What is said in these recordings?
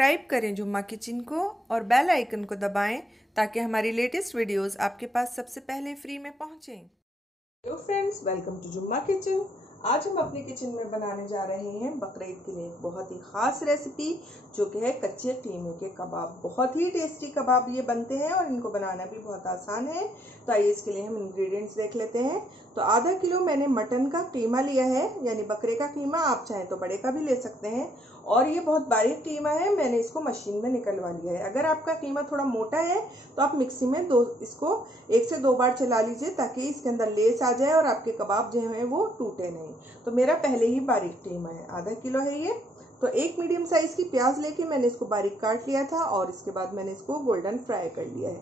Subscribe करें जुम्मा kitchen को और बेल आइकन को दबाएं ताकि हमारी लेटेस्ट वीडियोस आपके पास सबसे पहले फ्री में पहुंचें। हेलो फ्रेंड्स, वेलकम टू जुम्मा किचन। आज हम अपने किचन में बनाने जा रहे हैं बकरीद के लिए एक बहुत ही ख़ास रेसिपी जो कि है कच्चे कीमे के कबाब। बहुत ही टेस्टी कबाब ये बनते हैं और इनको बनाना भी बहुत आसान है। तो आइए इसके लिए हम इंग्रेडिएंट्स देख लेते हैं। तो आधा किलो मैंने मटन का कीमा लिया है, यानी बकरे का कीमा। आप चाहें तो बड़े का भी ले सकते हैं। और ये बहुत बारीक कीमा है, मैंने इसको मशीन में निकलवा लिया है। अगर आपका कीमा थोड़ा मोटा है तो आप मिक्सी में इसको 1 से 2 बार चला लीजिए ताकि इसके अंदर लेस आ जाए और आपके कबाब जो हैं वो टूटे नहीं। तो मेरा पहले ही बारीक कीमा है, आधा किलो है ये। तो एक मीडियम साइज की प्याज लेके मैंने इसको बारीक काट लिया था और इसके बाद मैंने इसको गोल्डन फ्राई कर लिया है।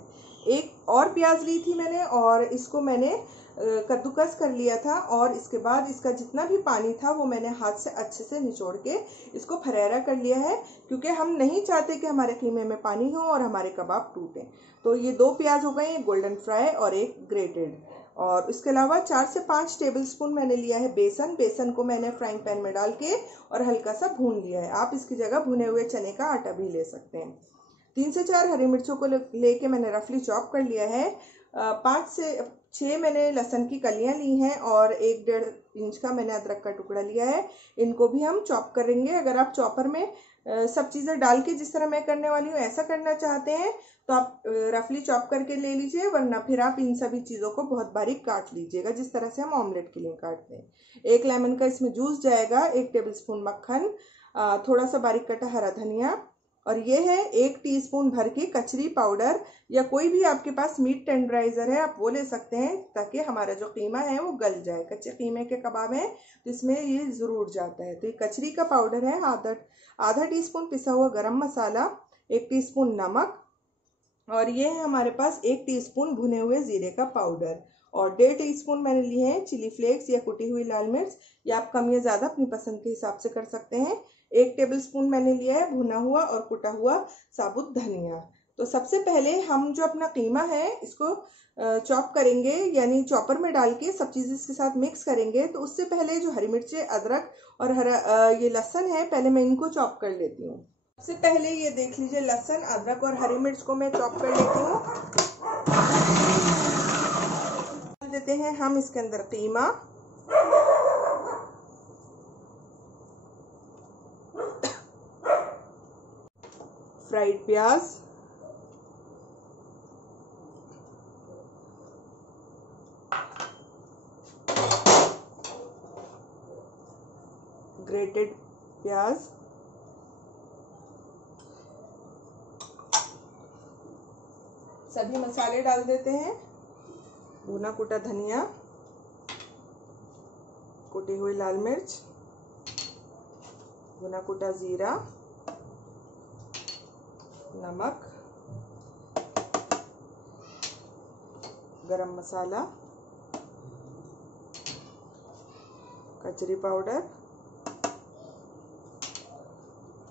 एक और प्याज ली थी मैंने और इसको मैंने कद्दूकस कर लिया था और इसके बाद इसका जितना भी पानी था वो मैंने हाथ से अच्छे से निचोड़ के इसको फरेरा कर लिया है, क्योंकि हम नहीं चाहते कि हमारे कीमे में पानी हो और हमारे कबाब टूटें। तो ये 2 प्याज हो गए, गोल्डन फ्राई और एक ग्रेटेड। और इसके अलावा 4 से 5 टेबलस्पून मैंने लिया है बेसन। बेसन को मैंने फ्राइंग पैन में डाल के और हल्का सा भून लिया है। आप इसकी जगह भुने हुए चने का आटा भी ले सकते हैं। 3 से 4 हरी मिर्चों को लेके मैंने रफली चॉप कर लिया है। 5 से 6 मैंने लहसुन की कलियां ली हैं और 1-1.5 इंच का मैंने अदरक का टुकड़ा लिया है। इनको भी हम चॉप करेंगे। अगर आप चॉपर में सब चीज़ें डाल के जिस तरह मैं करने वाली हूँ ऐसा करना चाहते हैं तो आप रफली चॉप करके ले लीजिए, वरना फिर आप इन सभी चीज़ों को बहुत बारीक काट लीजिएगा जिस तरह से हम ऑमलेट के लिए काटते हैं। 1 लेमन का इसमें जूस जाएगा, 1 टेबलस्पून मक्खन, थोड़ा सा बारीक कटा हरा धनिया, और ये है 1 टीस्पून भर की कचरी पाउडर, या कोई भी आपके पास मीट टेंडराइजर है आप वो ले सकते हैं ताकि हमारा जो कीमा है वो गल जाए। कच्चे कीमे के कबाब हैं तो इसमें ये ज़रूर जाता है। तो ये कचरी का पाउडर है, आधा टीस्पून पिसा हुआ गरम मसाला, 1 टीस्पून नमक, और ये है हमारे पास 1 टीस्पून भुने हुए जीरे का पाउडर, और 1.5 टीस्पून मैंने लिए हैं चिली फ्लेक्स या कुटी हुई लाल मिर्च। या आप कम या ज़्यादा अपनी पसंद के हिसाब से कर सकते हैं। 1 टेबलस्पून मैंने लिया है भुना हुआ और कुटा हुआ साबुत धनिया। तो सबसे पहले हम जो अपना कीमा है इसको चॉप करेंगे, यानी चॉपर में डाल के सब चीज़ें इसके साथ मिक्स करेंगे। तो उससे पहले जो हरी मिर्चें, अदरक और ये लहसुन है, पहले मैं इनको चॉप कर लेती हूँ। सबसे पहले ये देख लीजिए, लहसुन, अदरक और हरी मिर्च को मैं चॉप कर लेती हूँ। डाल देते हैं हम इसके अंदर कीमा, फ्राइड प्याज, ग्रेटेड प्याज, सभी मसाले डाल देते हैं। भुना कुटा धनिया, कुटी हुई लाल मिर्च, भुना कुटा जीरा, नमक, गरम मसाला, कचरी पाउडर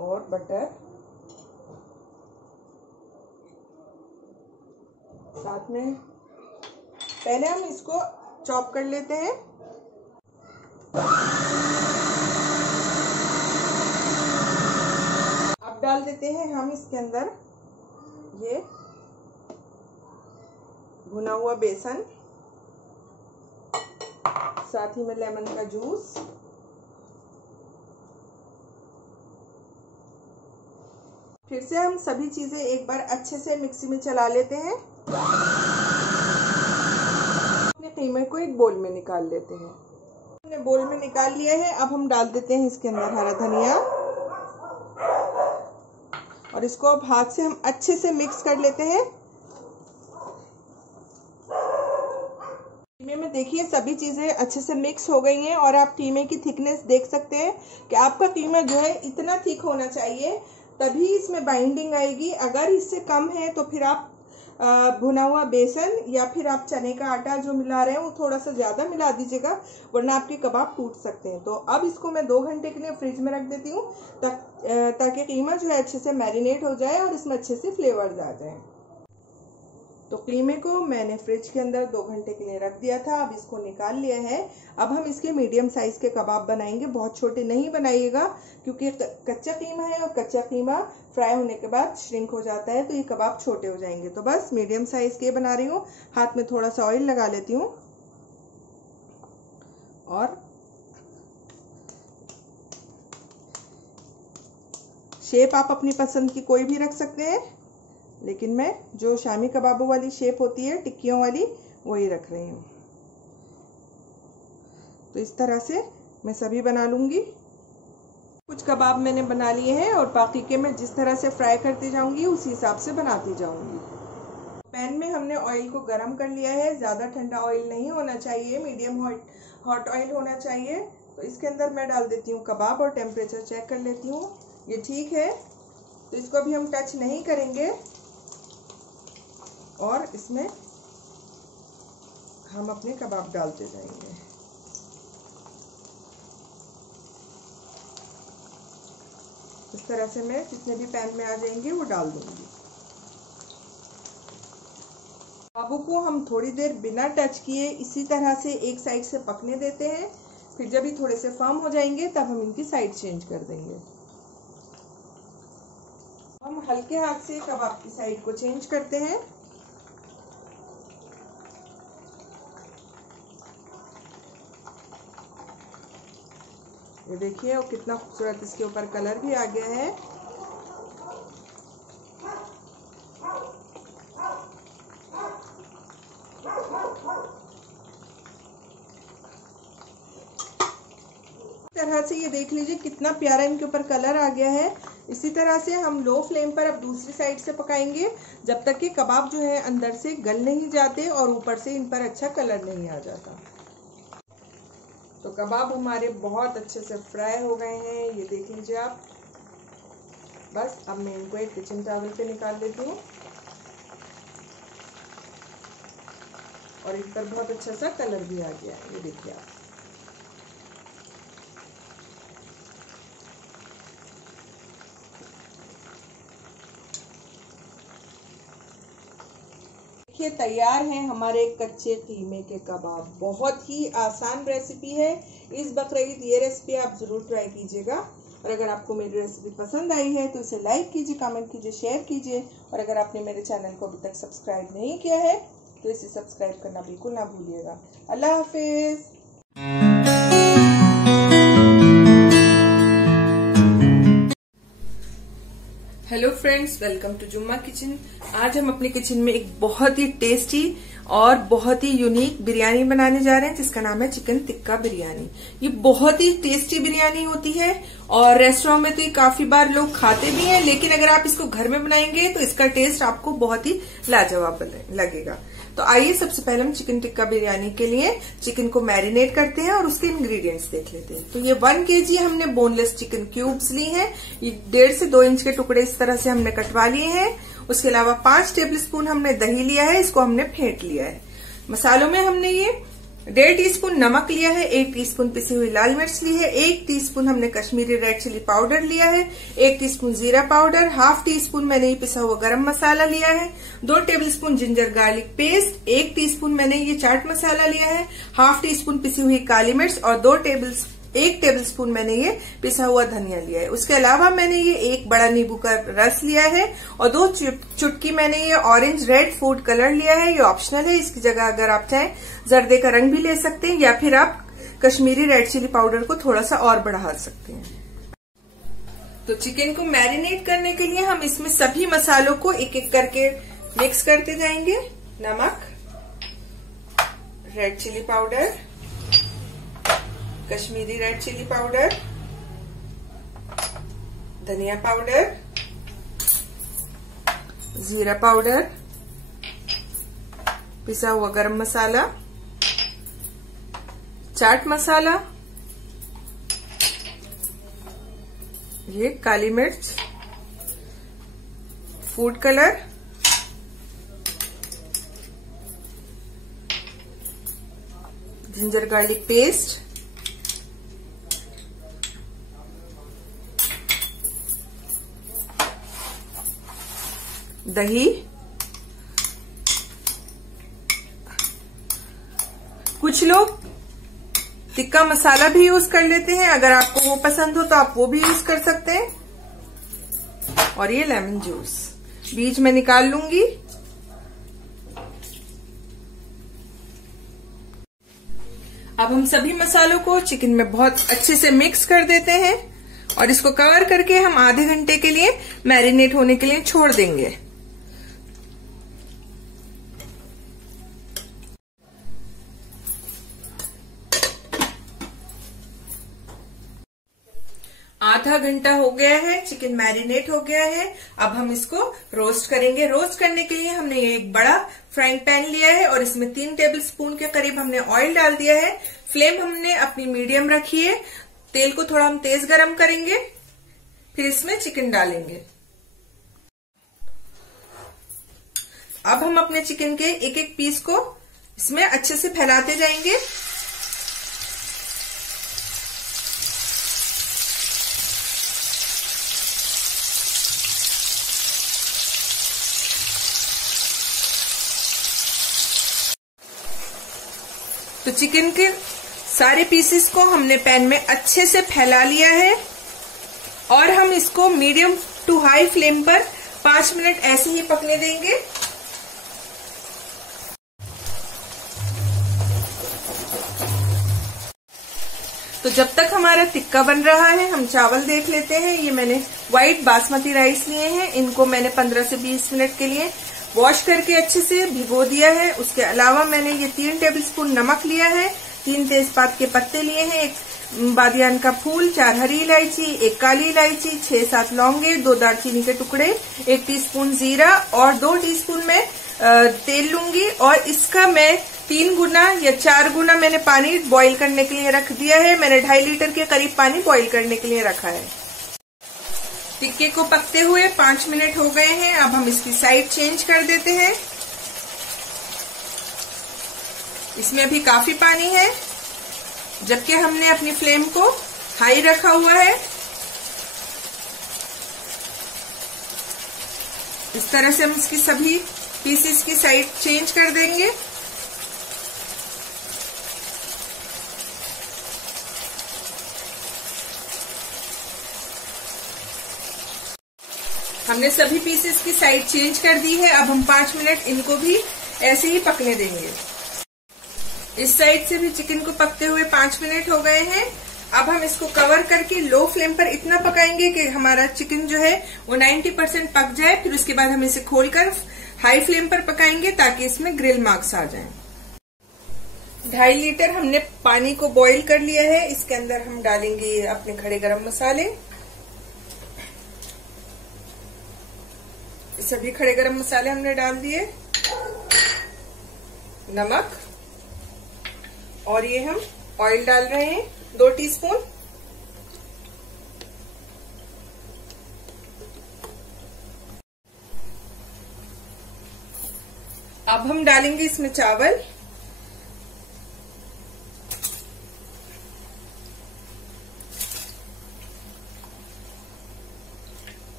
और बटर। साथ में पहले हम इसको चॉप कर लेते हैं। अब डाल देते हैं हम इसके अंदर ये भुना हुआ बेसन, साथ ही में लेमन का जूस, फिर से हम सभी चीजें एक बार अच्छे से मिक्सी में चला लेते हैं। अपने कीमे को एक बोल में निकाल लेते हैं। हमने बोल में निकाल लिया है। अब हम डाल देते हैं इसके अंदर हरा धनिया और इसको अब हाथ से हम अच्छे से मिक्स कर लेते हैं। कीमे में देखिए सभी चीज़ें अच्छे से मिक्स हो गई हैं और आप कीमे की थिकनेस देख सकते हैं कि आपका कीमा जो है इतना थिक होना चाहिए, तभी इसमें बाइंडिंग आएगी। अगर इससे कम है तो फिर आप भुना हुआ बेसन या फिर आप चने का आटा जो मिला रहे हैं वो थोड़ा सा ज़्यादा मिला दीजिएगा, वरना आपके कबाब टूट सकते हैं। तो अब इसको मैं 2 घंटे के लिए फ्रिज में रख देती हूँ ताकि कीमा जो है अच्छे से मैरिनेट हो जाए और इसमें अच्छे से फ्लेवर्स आ जाए। तो कीमे को मैंने फ्रिज के अंदर 2 घंटे के लिए रख दिया था। अब इसको निकाल लिया है। अब हम इसके मीडियम साइज़ के कबाब बनाएंगे। बहुत छोटे नहीं बनाइएगा क्योंकि कच्चा कीमा है और कच्चा कीमा फ्राई होने के बाद श्रिंक हो जाता है, तो ये कबाब छोटे हो जाएंगे। तो बस मीडियम साइज़ के बना रही हूँ। हाथ में थोड़ा सा ऑयल लगा लेती हूँ और शेप आप अपनी पसंद की कोई भी रख सकते हैं, लेकिन मैं जो शामी कबाबों वाली शेप होती है टिक्कियों वाली वही रख रही हूँ। तो इस तरह से मैं सभी बना लूँगी। कुछ कबाब मैंने बना लिए हैं और बाकी के मैं जिस तरह से फ्राई करती जाऊँगी उसी हिसाब से बनाती जाऊँगी। पैन में हमने ऑयल को गरम कर लिया है। ज़्यादा ठंडा ऑयल नहीं होना चाहिए, मीडियम हॉट ऑयल होना चाहिए। तो इसके अंदर मैं डाल देती हूँ कबाब और टेम्परेचर चेक कर लेती हूँ, ये ठीक है। तो इसको अभी हम टच नहीं करेंगे और इसमें हम अपने कबाब डालते जाएंगे। इस तरह से मैं जितने भी पैन में आ जाएंगे वो डाल दूंगी। कबाबों को हम थोड़ी देर बिना टच किए इसी तरह से एक साइड से पकने देते हैं। फिर जब ये थोड़े से फर्म हो जाएंगे तब हम इनकी साइड चेंज कर देंगे। हम हल्के हाथ से कबाब की साइड को चेंज करते हैं। ये देखिए और कितना खूबसूरत इसके ऊपर कलर भी आ गया है। इस तरह से ये देख लीजिए कितना प्यारा इनके ऊपर कलर आ गया है। इसी तरह से हम लो फ्लेम पर अब दूसरी साइड से पकाएंगे जब तक कि कबाब जो है अंदर से गल नहीं जाते और ऊपर से इन पर अच्छा कलर नहीं आ जाता। तो कबाब हमारे बहुत अच्छे से फ्राई हो गए हैं, ये देख लीजिए आप। बस अब मैं इनको एक किचन टॉवल पे निकाल लेती हूँ और इन पर बहुत अच्छा सा कलर भी आ गया है, ये देखिए आप। देखिए तैयार हैं हमारे कच्चे कीमे के कबाब। बहुत ही आसान रेसिपी है। इस बकरीद ये रेसिपी आप ज़रूर ट्राई कीजिएगा। और अगर आपको मेरी रेसिपी पसंद आई है तो इसे लाइक कीजिए, कमेंट कीजिए, शेयर कीजिए। और अगर आपने मेरे चैनल को अभी तक सब्सक्राइब नहीं किया है तो इसे सब्सक्राइब करना बिल्कुल ना भूलिएगा। अल्लाह हाफिज़। हेलो फ्रेंड्स, वेलकम टू जुम्मा किचन। आज हम अपने किचन में एक बहुत ही टेस्टी और बहुत ही यूनिक बिरयानी बनाने जा रहे हैं जिसका नाम है चिकन टिक्का बिरयानी। ये बहुत ही टेस्टी बिरयानी होती है और रेस्टोरेंट में तो ये काफी बार लोग खाते भी हैं, लेकिन अगर आप इसको घर में बनाएंगे तो इसका टेस्ट आपको बहुत ही लाजवाब लगेगा। तो आइए सबसे पहले हम चिकन टिक्का बिरयानी के लिए चिकन को मैरिनेट करते हैं और उसके इंग्रेडिएंट्स देख लेते हैं। तो ये 1 kg हमने बोनलेस चिकन क्यूब्स ली हैं। ये 1.5 से 2 इंच के टुकड़े इस तरह से हमने कटवा लिए हैं। उसके अलावा 5 टेबलस्पून हमने दही लिया है, इसको हमने फेंट लिया है। मसालों में हमने ये 1.5 टीस्पून नमक लिया है, 1 टीस्पून पिसी हुई लाल मिर्च ली है, 1 टीस्पून हमने कश्मीरी रेड चिली पाउडर लिया है, 1 टीस्पून जीरा पाउडर, ½ टीस्पून मैंने ये पिसा हुआ गरम मसाला लिया है, 2 tablespoon ginger garlic paste, 1 teaspoon मैंने ये चाट मसाला लिया है, ½ टीस्पून पिसी हुई काली मिर्च और 1 टेबलस्पून मैंने ये पिसा हुआ धनिया लिया है। उसके अलावा मैंने ये 1 बड़ा नींबू का रस लिया है और 2 चुटकी मैंने ये ऑरेंज रेड फूड कलर लिया है। ये ऑप्शनल है, इसकी जगह अगर आप चाहें जर्दे का रंग भी ले सकते हैं या फिर आप कश्मीरी रेड चिली पाउडर को थोड़ा सा और बढ़ा सकते हैं। तो चिकन को मैरिनेट करने के लिए हम इसमें सभी मसालों को एक एक करके मिक्स करते जाएंगे। नमक, red chilli powder, Kashmiri red chilli powder, धनिया पाउडर, जीरा पाउडर, पिसा हुआ गरम मसाला, चाट मसाला, ये काली मिर्च, food colour, ginger garlic paste, दही, कुछ लोग टिक्का मसाला भी यूज कर लेते हैं, अगर आपको वो पसंद हो तो आप वो भी यूज कर सकते हैं। और ये लेमन जूस बीज में निकाल लूंगी। अब हम सभी मसालों को चिकन में बहुत अच्छे से मिक्स कर देते हैं और इसको कवर करके हम आधे घंटे के लिए मैरिनेट होने के लिए छोड़ देंगे। आधा घंटा हो गया है, चिकन मैरिनेट हो गया है। अब हम इसको रोस्ट करेंगे। रोस्ट करने के लिए हमने ये एक बड़ा फ्राइंग पैन लिया है और इसमें 3 टेबलस्पून के करीब हमने ऑयल डाल दिया है। फ्लेम हमने अपनी मीडियम रखी है। तेल को थोड़ा हम तेज गरम करेंगे, फिर इसमें चिकन डालेंगे। अब हम अपने चिकन के एक एक पीस को इसमें अच्छे से फैलाते जाएंगे। तो चिकन के सारे पीसेस को हमने पैन में अच्छे से फैला लिया है और हम इसको मीडियम टू हाई फ्लेम पर 5 मिनट ऐसे ही पकने देंगे। तो जब तक हमारा टिक्का बन रहा है हम चावल देख लेते हैं। ये मैंने व्हाइट बासमती राइस लिए हैं, इनको मैंने 15 से 20 मिनट के लिए वॉश करके अच्छे से भिगो दिया है। उसके अलावा मैंने ये 3 टेबलस्पून नमक लिया है, 3 तेजपात के पत्ते लिए हैं, 1 बादियान का फूल, 4 हरी इलायची, 1 काली इलायची, 6-7 लौंगे, 2 दालचीनी के टुकड़े, 1 टीस्पून जीरा और 2 टीस्पून में तेल लूंगी। और इसका मैं 3 गुना या 4 गुना मैंने पानी बॉईल करने के लिए रख दिया है। मैंने 2.5 लीटर के करीब पानी बॉईल करने के लिए रखा है। टिक्के को पकते हुए 5 मिनट हो गए हैं। अब हम इसकी साइड चेंज कर देते हैं। इसमें अभी काफी पानी है, जबकि हमने अपनी फ्लेम को हाई रखा हुआ है। इस तरह से हम इसकी सभी पीसेस की साइड चेंज कर देंगे। हमने सभी पीसेस की साइड चेंज कर दी है। अब हम 5 मिनट इनको भी ऐसे ही पकने देंगे। इस साइड से भी चिकन को पकते हुए 5 मिनट हो गए हैं। अब हम इसको कवर करके लो फ्लेम पर इतना पकाएंगे कि हमारा चिकन जो है वो 90% पक जाए। फिर उसके बाद हम इसे खोलकर हाई फ्लेम पर पकाएंगे ताकि इसमें ग्रिल मार्क्स आ जाएं। 2.5 लीटर हमने पानी को बॉईल कर लिया है। इसके अंदर हम डालेंगे अपने खड़े गरम मसाले। सभी खड़े गरम मसाले हमने डाल दिए, नमक, और ये हम ऑयल डाल रहे हैं 2 टीस्पून। अब हम डालेंगे इसमें चावल।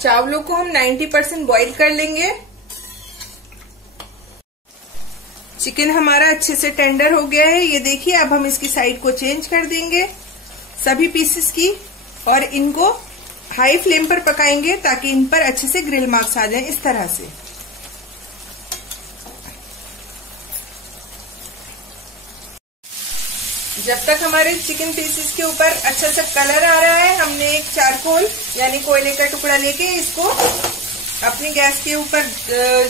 चावलों को हम 90% बॉईल कर लेंगे। चिकन हमारा अच्छे से टेंडर हो गया है, ये देखिए। अब हम इसकी साइड को चेंज कर देंगे सभी पीसेस की और इनको हाई फ्लेम पर पकाएंगे ताकि इन पर अच्छे से ग्रिल मार्क्स आ जाएं, इस तरह से। जब तक हमारे चिकन पीसेस के ऊपर अच्छा सा कलर आ रहा है, हमने एक चारकोल यानी कोयले का टुकड़ा लेके इसको अपनी गैस के ऊपर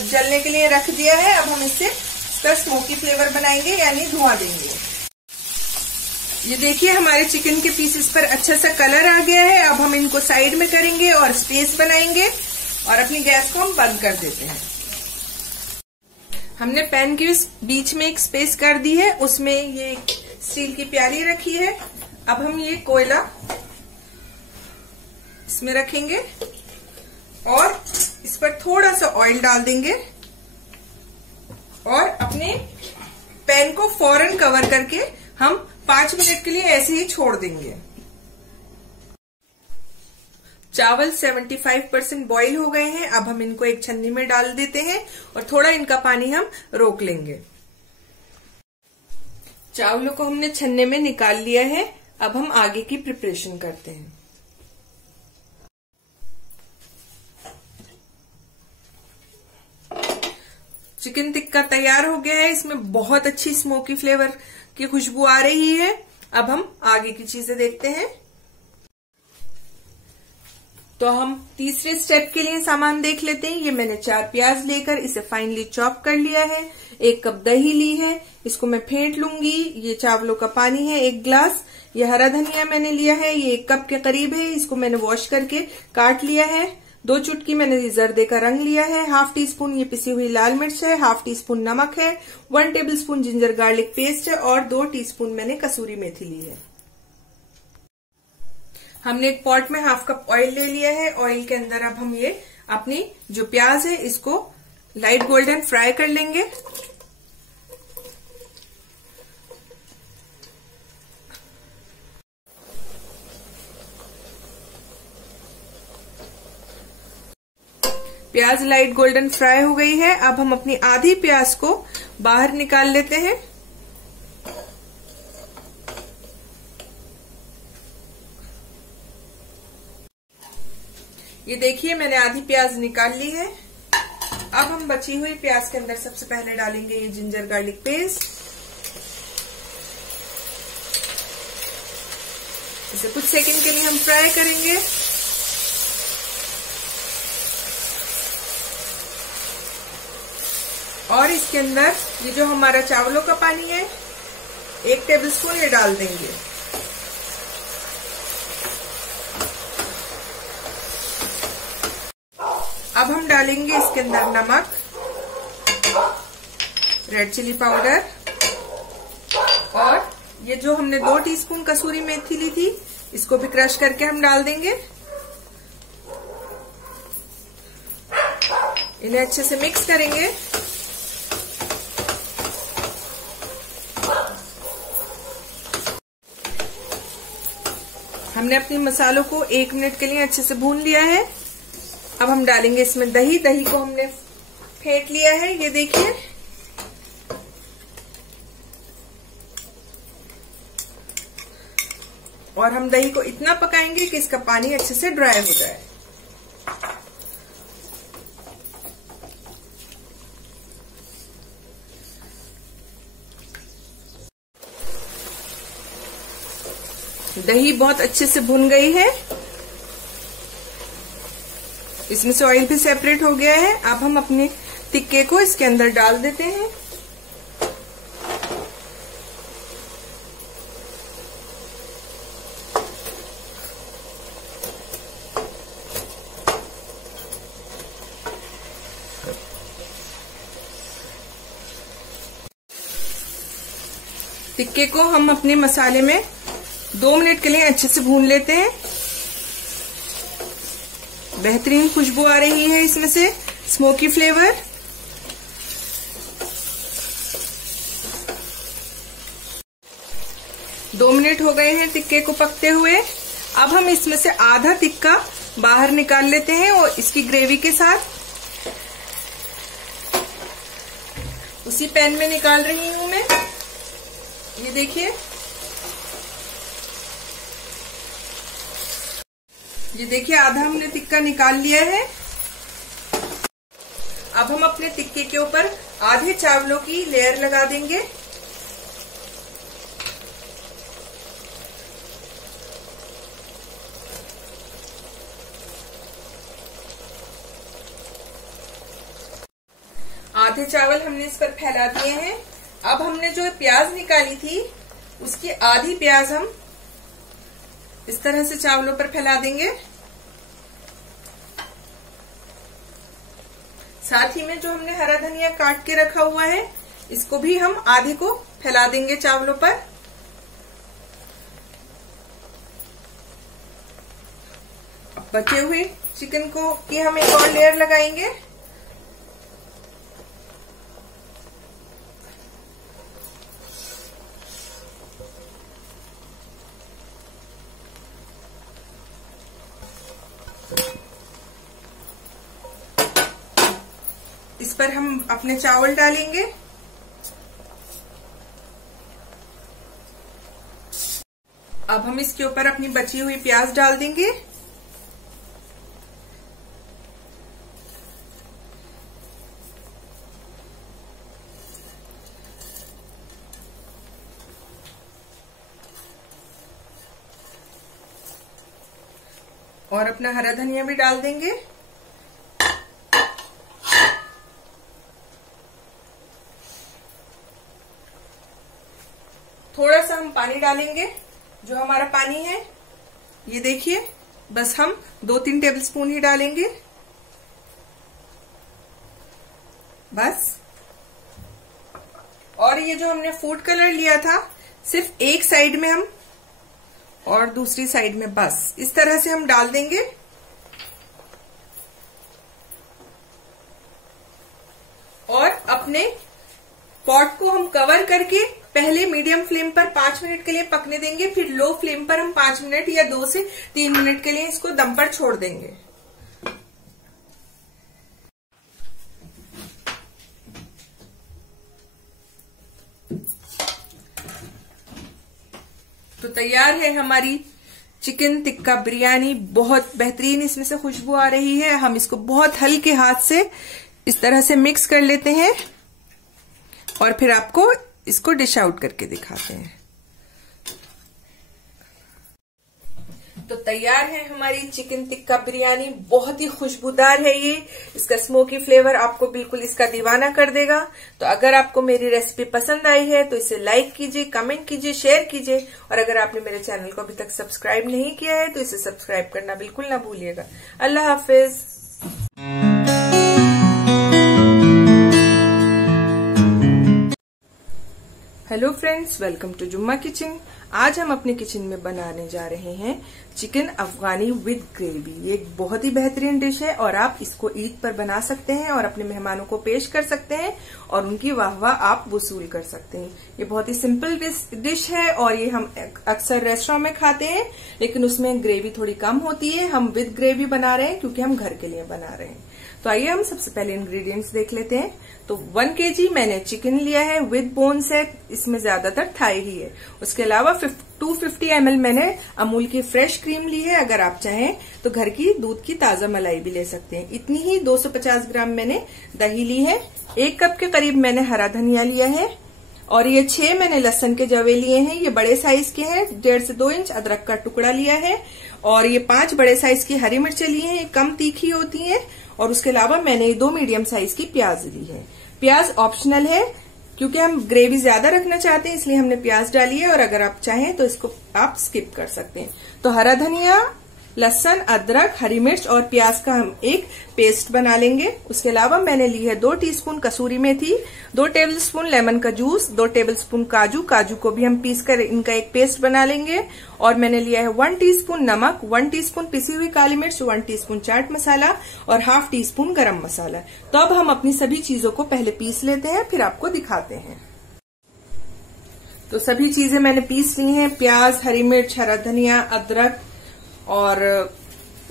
जलने के लिए रख दिया है। अब हम इससे स्मोकी फ्लेवर बनाएंगे यानी धुआं देंगे। ये देखिए हमारे चिकन के पीसेस पर अच्छा सा कलर आ गया है। अब हम इनको साइड में करेंगे और स्पेस बनाएंगे और अपनी गैस को हम बंद कर देते हैं। हमने पैन के बीच में एक स्पेस कर दी है, उसमें ये स्टील की प्याली रखी है। अब हम ये कोयला इसमें रखेंगे और इस पर थोड़ा सा ऑयल डाल देंगे और अपने पैन को फौरन कवर करके हम 5 मिनट के लिए ऐसे ही छोड़ देंगे। चावल 75% बॉईल हो गए हैं। अब हम इनको एक छन्नी में डाल देते हैं और थोड़ा इनका पानी हम रोक लेंगे। चावलों को हमने छन्ने में निकाल लिया है। अब हम आगे की प्रिपरेशन करते हैं। चिकन टिक्का तैयार हो गया है। इसमें बहुत अच्छी स्मोकी फ्लेवर की खुशबू आ रही है। अब हम आगे की चीजें देखते हैं। तो हम तीसरे स्टेप के लिए सामान देख लेते हैं। ये मैंने 4 प्याज लेकर इसे फाइनली चॉप कर लिया है। 1 कप दही ली है, इसको मैं फेंट लूंगी। ये चावलों का पानी है 1 ग्लास। ये हरा धनिया मैंने लिया है, ये 1 कप के करीब है। इसको मैंने वॉश करके काट लिया है। 2 चुटकी मैंने जर्दे का रंग लिया है। ½ टीस्पून ये पिसी हुई लाल मिर्च है। ½ टीस्पून नमक है। 1 टेबलस्पून जिंजर गार्लिक पेस्ट है और 2 टीस्पून मैंने कसूरी मेथी ली है। हमने एक पॉट में ½ कप ऑयल ले लिया है। ऑयल के अंदर अब हम ये अपनी जो प्याज है इसको लाइट गोल्डन फ्राई कर लेंगे। प्याज लाइट गोल्डन फ्राई हो गई है। अब हम अपनी आधी प्याज को बाहर निकाल लेते हैं। ये देखिए मैंने आधी प्याज निकाल ली है। अब हम बची हुई प्याज के अंदर सबसे पहले डालेंगे ये जिंजर गार्लिक पेस्ट। इसे कुछ सेकंड के लिए हम फ्राई करेंगे। और इसके अंदर ये जो हमारा चावलों का पानी है 1 टेबलस्पून ये डाल देंगे। अब हम डालेंगे इसके अंदर नमक, रेड चिली पाउडर और ये जो हमने 2 टीस्पून कसूरी मेथी ली थी इसको भी क्रश करके हम डाल देंगे। इन्हें अच्छे से मिक्स करेंगे। हमने अपने मसालों को 1 मिनट के लिए अच्छे से भून लिया है। अब हम डालेंगे इसमें दही। दही को हमने फेंट लिया है, ये देखिए। और हम दही को इतना पकाएंगे कि इसका पानी अच्छे से ड्राई हो जाए। दही बहुत अच्छे से भुन गई है। इसमें से ऑयल भी सेपरेट हो गया है। अब हम अपने टिक्के को इसके अंदर डाल देते हैं। टिक्के को हम अपने मसाले में 2 मिनट के लिए अच्छे से भून लेते हैं। बेहतरीन खुशबू आ रही है इसमें से, स्मोकी फ्लेवर। दो मिनट हो गए हैं टिक्के को पकते हुए। अब हम इसमें से आधा टिक्का बाहर निकाल लेते हैं और इसकी ग्रेवी के साथ उसी पैन में निकाल रही हूं मैं। ये देखिए, आधा हमने टिक्का निकाल लिया है। अब हम अपने टिक्के के ऊपर आधे चावलों की लेयर लगा देंगे। आधे चावल हमने इस पर फैला दिए हैं। अब हमने जो प्याज निकाली थी उसकी आधी प्याज हम इस तरह से चावलों पर फैला देंगे। साथ ही में जो हमने हरा धनिया काट के रखा हुआ है इसको भी हम आधे को फैला देंगे चावलों पर। अब बचे हुए चिकन को की हम एक और लेयर लगाएंगे। ऊपर हम अपने चावल डालेंगे। अब हम इसके ऊपर अपनी बची हुई प्याज डाल देंगे। और अपना हरा धनिया भी डाल देंगे। थोड़ा सा हम पानी डालेंगे। जो हमारा पानी है ये देखिए, बस हम 2-3 टेबलस्पून ही डालेंगे बस। और ये जो हमने फूड कलर लिया था सिर्फ एक साइड में हम और दूसरी साइड में बस इस तरह से हम डाल देंगे। और अपने पॉट को हम कवर करके पहले मीडियम फ्लेम पर 5 मिनट के लिए पकने देंगे, फिर लो फ्लेम पर हम 5 मिनट या 2 से 3 मिनट के लिए इसको दम पर छोड़ देंगे। तो तैयार है हमारी चिकन टिक्का बिरयानी। बहुत बेहतरीन इसमें से खुशबू आ रही है। हम इसको बहुत हल्के हाथ से इस तरह से मिक्स कर लेते हैं और फिर आपको इसको डिश आउट करके दिखाते हैं। तो तैयार है हमारी चिकन टिक्का बिरयानी। बहुत ही खुशबूदार है ये। इसका स्मोकी फ्लेवर आपको बिल्कुल इसका दीवाना कर देगा। तो अगर आपको मेरी रेसिपी पसंद आई है तो इसे लाइक कीजिए, कमेंट कीजिए, शेयर कीजिए। और अगर आपने मेरे चैनल को अभी तक सब्सक्राइब नहीं किया है तो इसे सब्सक्राइब करना बिल्कुल ना भूलिएगा। अल्लाह हाफिज। हेलो फ्रेंड्स, वेलकम टू जुम्मा किचन। आज हम अपने किचन में बनाने जा रहे हैं चिकन अफगानी विद ग्रेवी। ये एक बहुत ही बेहतरीन डिश है और आप इसको ईद पर बना सकते हैं और अपने मेहमानों को पेश कर सकते हैं और उनकी वाहवाह आप वसूल कर सकते हैं। ये बहुत ही सिंपल डिश है और ये हम अक्सर रेस्टोरेंट में खाते हैं, लेकिन उसमें ग्रेवी थोड़ी कम होती है। हम विद ग्रेवी बना रहे हैं क्योंकि हम घर के लिए बना रहे हैं। तो आइए हम सबसे पहले इंग्रेडिएंट्स देख लेते हैं। तो 1 kg मैंने चिकन लिया है विद बोन्स है। इसमें ज्यादातर थाई ही है। उसके अलावा 250 ml मैंने अमूल की फ्रेश क्रीम ली है। अगर आप चाहें तो घर की दूध की ताजा मलाई भी ले सकते हैं। इतनी ही 250 ग्राम मैंने दही ली है। 1 कप के करीब मैंने हरा धनिया लिया है और ये 6 मैंने लहसुन के जवे लिए हैं। ये बड़े साइज के हैं। 1.5 से 2 इंच अदरक का टुकड़ा लिया है और ये 5 बड़े साइज की हरी मिर्चें ली हैं। ये कम तीखी होती हैं। और उसके अलावा मैंने 2 मीडियम साइज की प्याज ली है। प्याज ऑप्शनल है क्योंकि हम ग्रेवी ज्यादा रखना चाहते हैं, इसलिए हमने प्याज डाली है। और अगर आप चाहें तो इसको आप स्किप कर सकते हैं। तो हरा धनिया, लहसुन, अदरक, हरी मिर्च और प्याज का हम एक पेस्ट बना लेंगे। उसके अलावा मैंने ली है 2 टीस्पून कसूरी मेथी, 2 टेबलस्पून लेमन का जूस, 2 टेबलस्पून काजू को भी हम पीस कर इनका एक पेस्ट बना लेंगे। और मैंने लिया है 1 टीस्पून नमक, 1 टीस्पून पिसी हुई काली मिर्च, 1 टीस्पून चाट मसाला और ½ टीस्पून गरम मसाला। तो अब हम अपनी सभी चीजों को पहले पीस लेते हैं, फिर आपको दिखाते हैं। तो सभी चीजें मैंने पीस ली हैं। प्याज, हरी मिर्च, हरा धनिया, अदरक और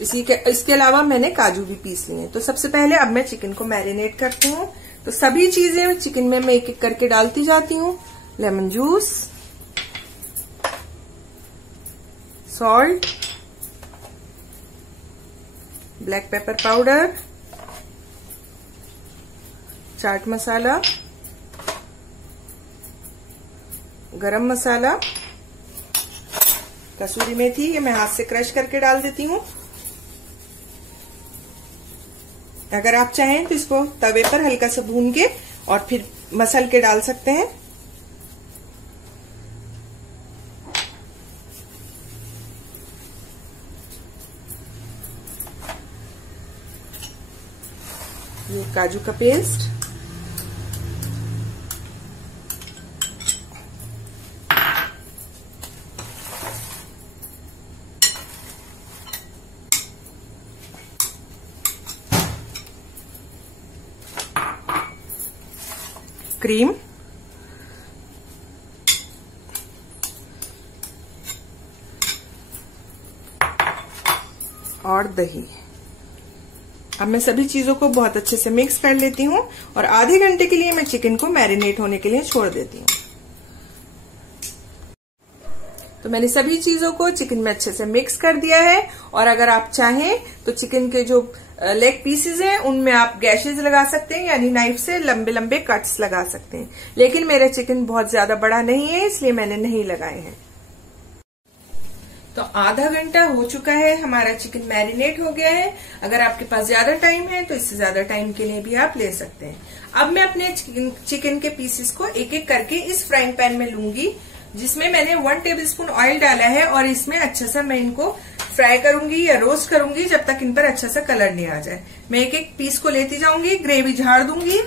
इसके अलावा मैंने काजू भी पीस लिए हैं। तो सबसे पहले अब मैं चिकन को मैरिनेट करती हूँ। तो सभी चीजें चिकन में मैं एक एक करके डालती जाती हूँ। Lemon juice, salt, black pepper powder, chaat masala, garam masala, कसूरी मेथी, ये मैं हाथ से क्रश करके डाल देती हूँ। अगर आप चाहें तो इसको तवे पर हल्का सा भून के और फिर मसल के डाल सकते हैं। ये काजू का पेस्ट, क्रीम, और दही। अब मैं सभी चीजों को बहुत अच्छे से मिक्स कर लेती हूँ और आधे घंटे के लिए मैं चिकन को मैरिनेट होने के लिए छोड़ देती हूँ। तो मैंने सभी चीजों को चिकन में अच्छे से मिक्स कर दिया है और अगर आप चाहें तो चिकन के जो लेग पीसेस हैं उनमें आप गैशेज लगा सकते हैं, यानी नाइफ से लंबे लंबे कट्स लगा सकते हैं। लेकिन मेरा चिकन बहुत ज्यादा बड़ा नहीं है, इसलिए मैंने नहीं लगाए हैं। तो आधा घंटा हो चुका है, हमारा चिकन मैरिनेट हो गया है। अगर आपके पास ज्यादा टाइम है तो इससे ज्यादा टाइम के लिए भी आप ले सकते हैं। अब मैं अपने चिकन के पीसेस को एक एक करके इस फ्राइंग पैन में लूंगी, जिसमें मैंने 1 टेबलस्पून ऑयल डाला है और इसमें अच्छा सा मैं इनको फ्राई करूंगी या रोस्ट करूंगी जब तक इन पर अच्छा सा कलर नहीं आ जाए। मैं एक एक पीस को लेती जाऊंगी, ग्रेवी झाड़ दूंगी।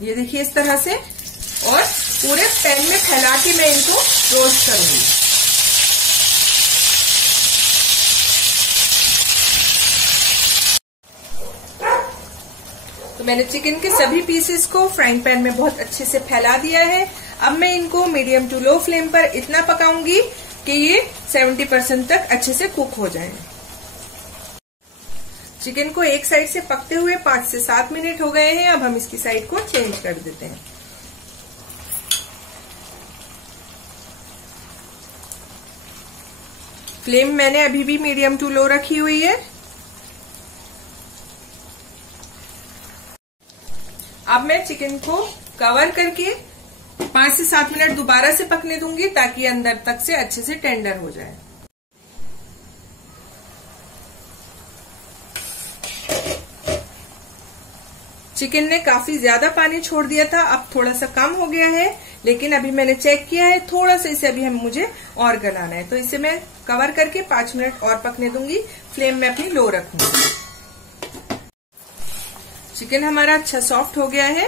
ये देखिए इस तरह से, और पूरे पैन में फैला के मैं इनको रोस्ट करूंगी। तो मैंने चिकन के सभी पीसेस को फ्राइंग पैन में बहुत अच्छे से फैला दिया है। अब मैं इनको मीडियम टू लो फ्लेम पर इतना पकाऊंगी कि ये 70% तक अच्छे से कुक हो जाएं। चिकन को एक साइड से पकते हुए 5 से 7 मिनट हो गए हैं। अब हम इसकी साइड को चेंज कर देते हैं। फ्लेम मैंने अभी भी मीडियम टू लो रखी हुई है। अब मैं चिकन को कवर करके 5 से 7 मिनट दोबारा से पकने दूंगी ताकि अंदर तक से अच्छे से टेंडर हो जाए। चिकन ने काफी ज्यादा पानी छोड़ दिया था, अब थोड़ा सा कम हो गया है, लेकिन अभी मैंने चेक किया है थोड़ा सा इसे अभी मुझे और गलाना है। तो इसे मैं कवर करके 5 मिनट और पकने दूंगी। फ्लेम में अपनी लो रखूंगी। चिकन हमारा अच्छा सॉफ्ट हो गया है।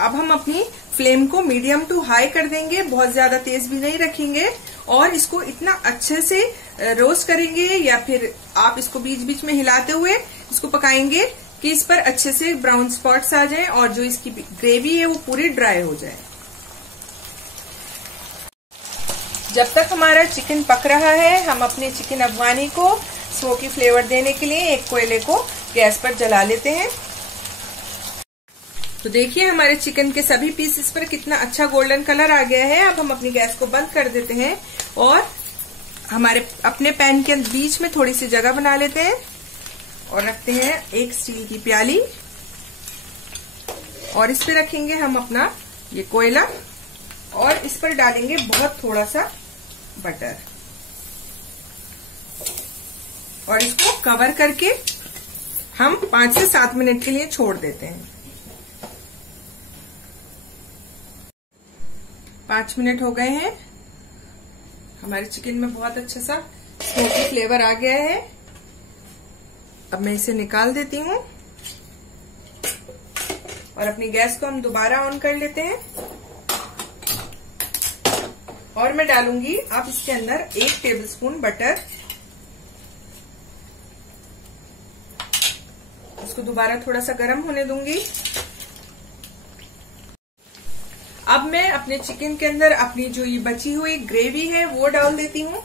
अब हम अपनी फ्लेम को मीडियम टू हाई कर देंगे, बहुत ज्यादा तेज भी नहीं रखेंगे, और इसको इतना अच्छे से रोस्ट करेंगे या फिर आप इसको बीच बीच में हिलाते हुए इसको पकाएंगे कि इस पर अच्छे से ब्राउन स्पॉट्स आ जाएं और जो इसकी ग्रेवी है वो पूरी ड्राई हो जाए। जब तक हमारा चिकन पक रहा है, हम अपने चिकन अफगानी को स्मोकी फ्लेवर देने के लिए एक कोयले को गैस पर जला लेते हैं। तो देखिए हमारे चिकन के सभी पीसेस पर कितना अच्छा गोल्डन कलर आ गया है। अब हम अपनी गैस को बंद कर देते हैं और हमारे अपने पैन के बीच में थोड़ी सी जगह बना लेते हैं और रखते हैं एक स्टील की प्याली, और इस पे रखेंगे हम अपना ये कोयला और इस पर डालेंगे बहुत थोड़ा सा बटर और इसको कवर करके हम 5 से 7 मिनट के लिए छोड़ देते हैं। 5 मिनट हो गए हैं। हमारे चिकन में बहुत अच्छा सा स्मोकी फ्लेवर आ गया है। अब मैं इसे निकाल देती हूँ और अपनी गैस को हम दोबारा ऑन कर लेते हैं और मैं डालूंगी अब इसके अंदर 1 टेबलस्पून बटर। इसको दोबारा थोड़ा सा गर्म होने दूंगी। अब मैं अपने चिकन के अंदर अपनी जो ये बची हुई ग्रेवी है वो डाल देती हूँ।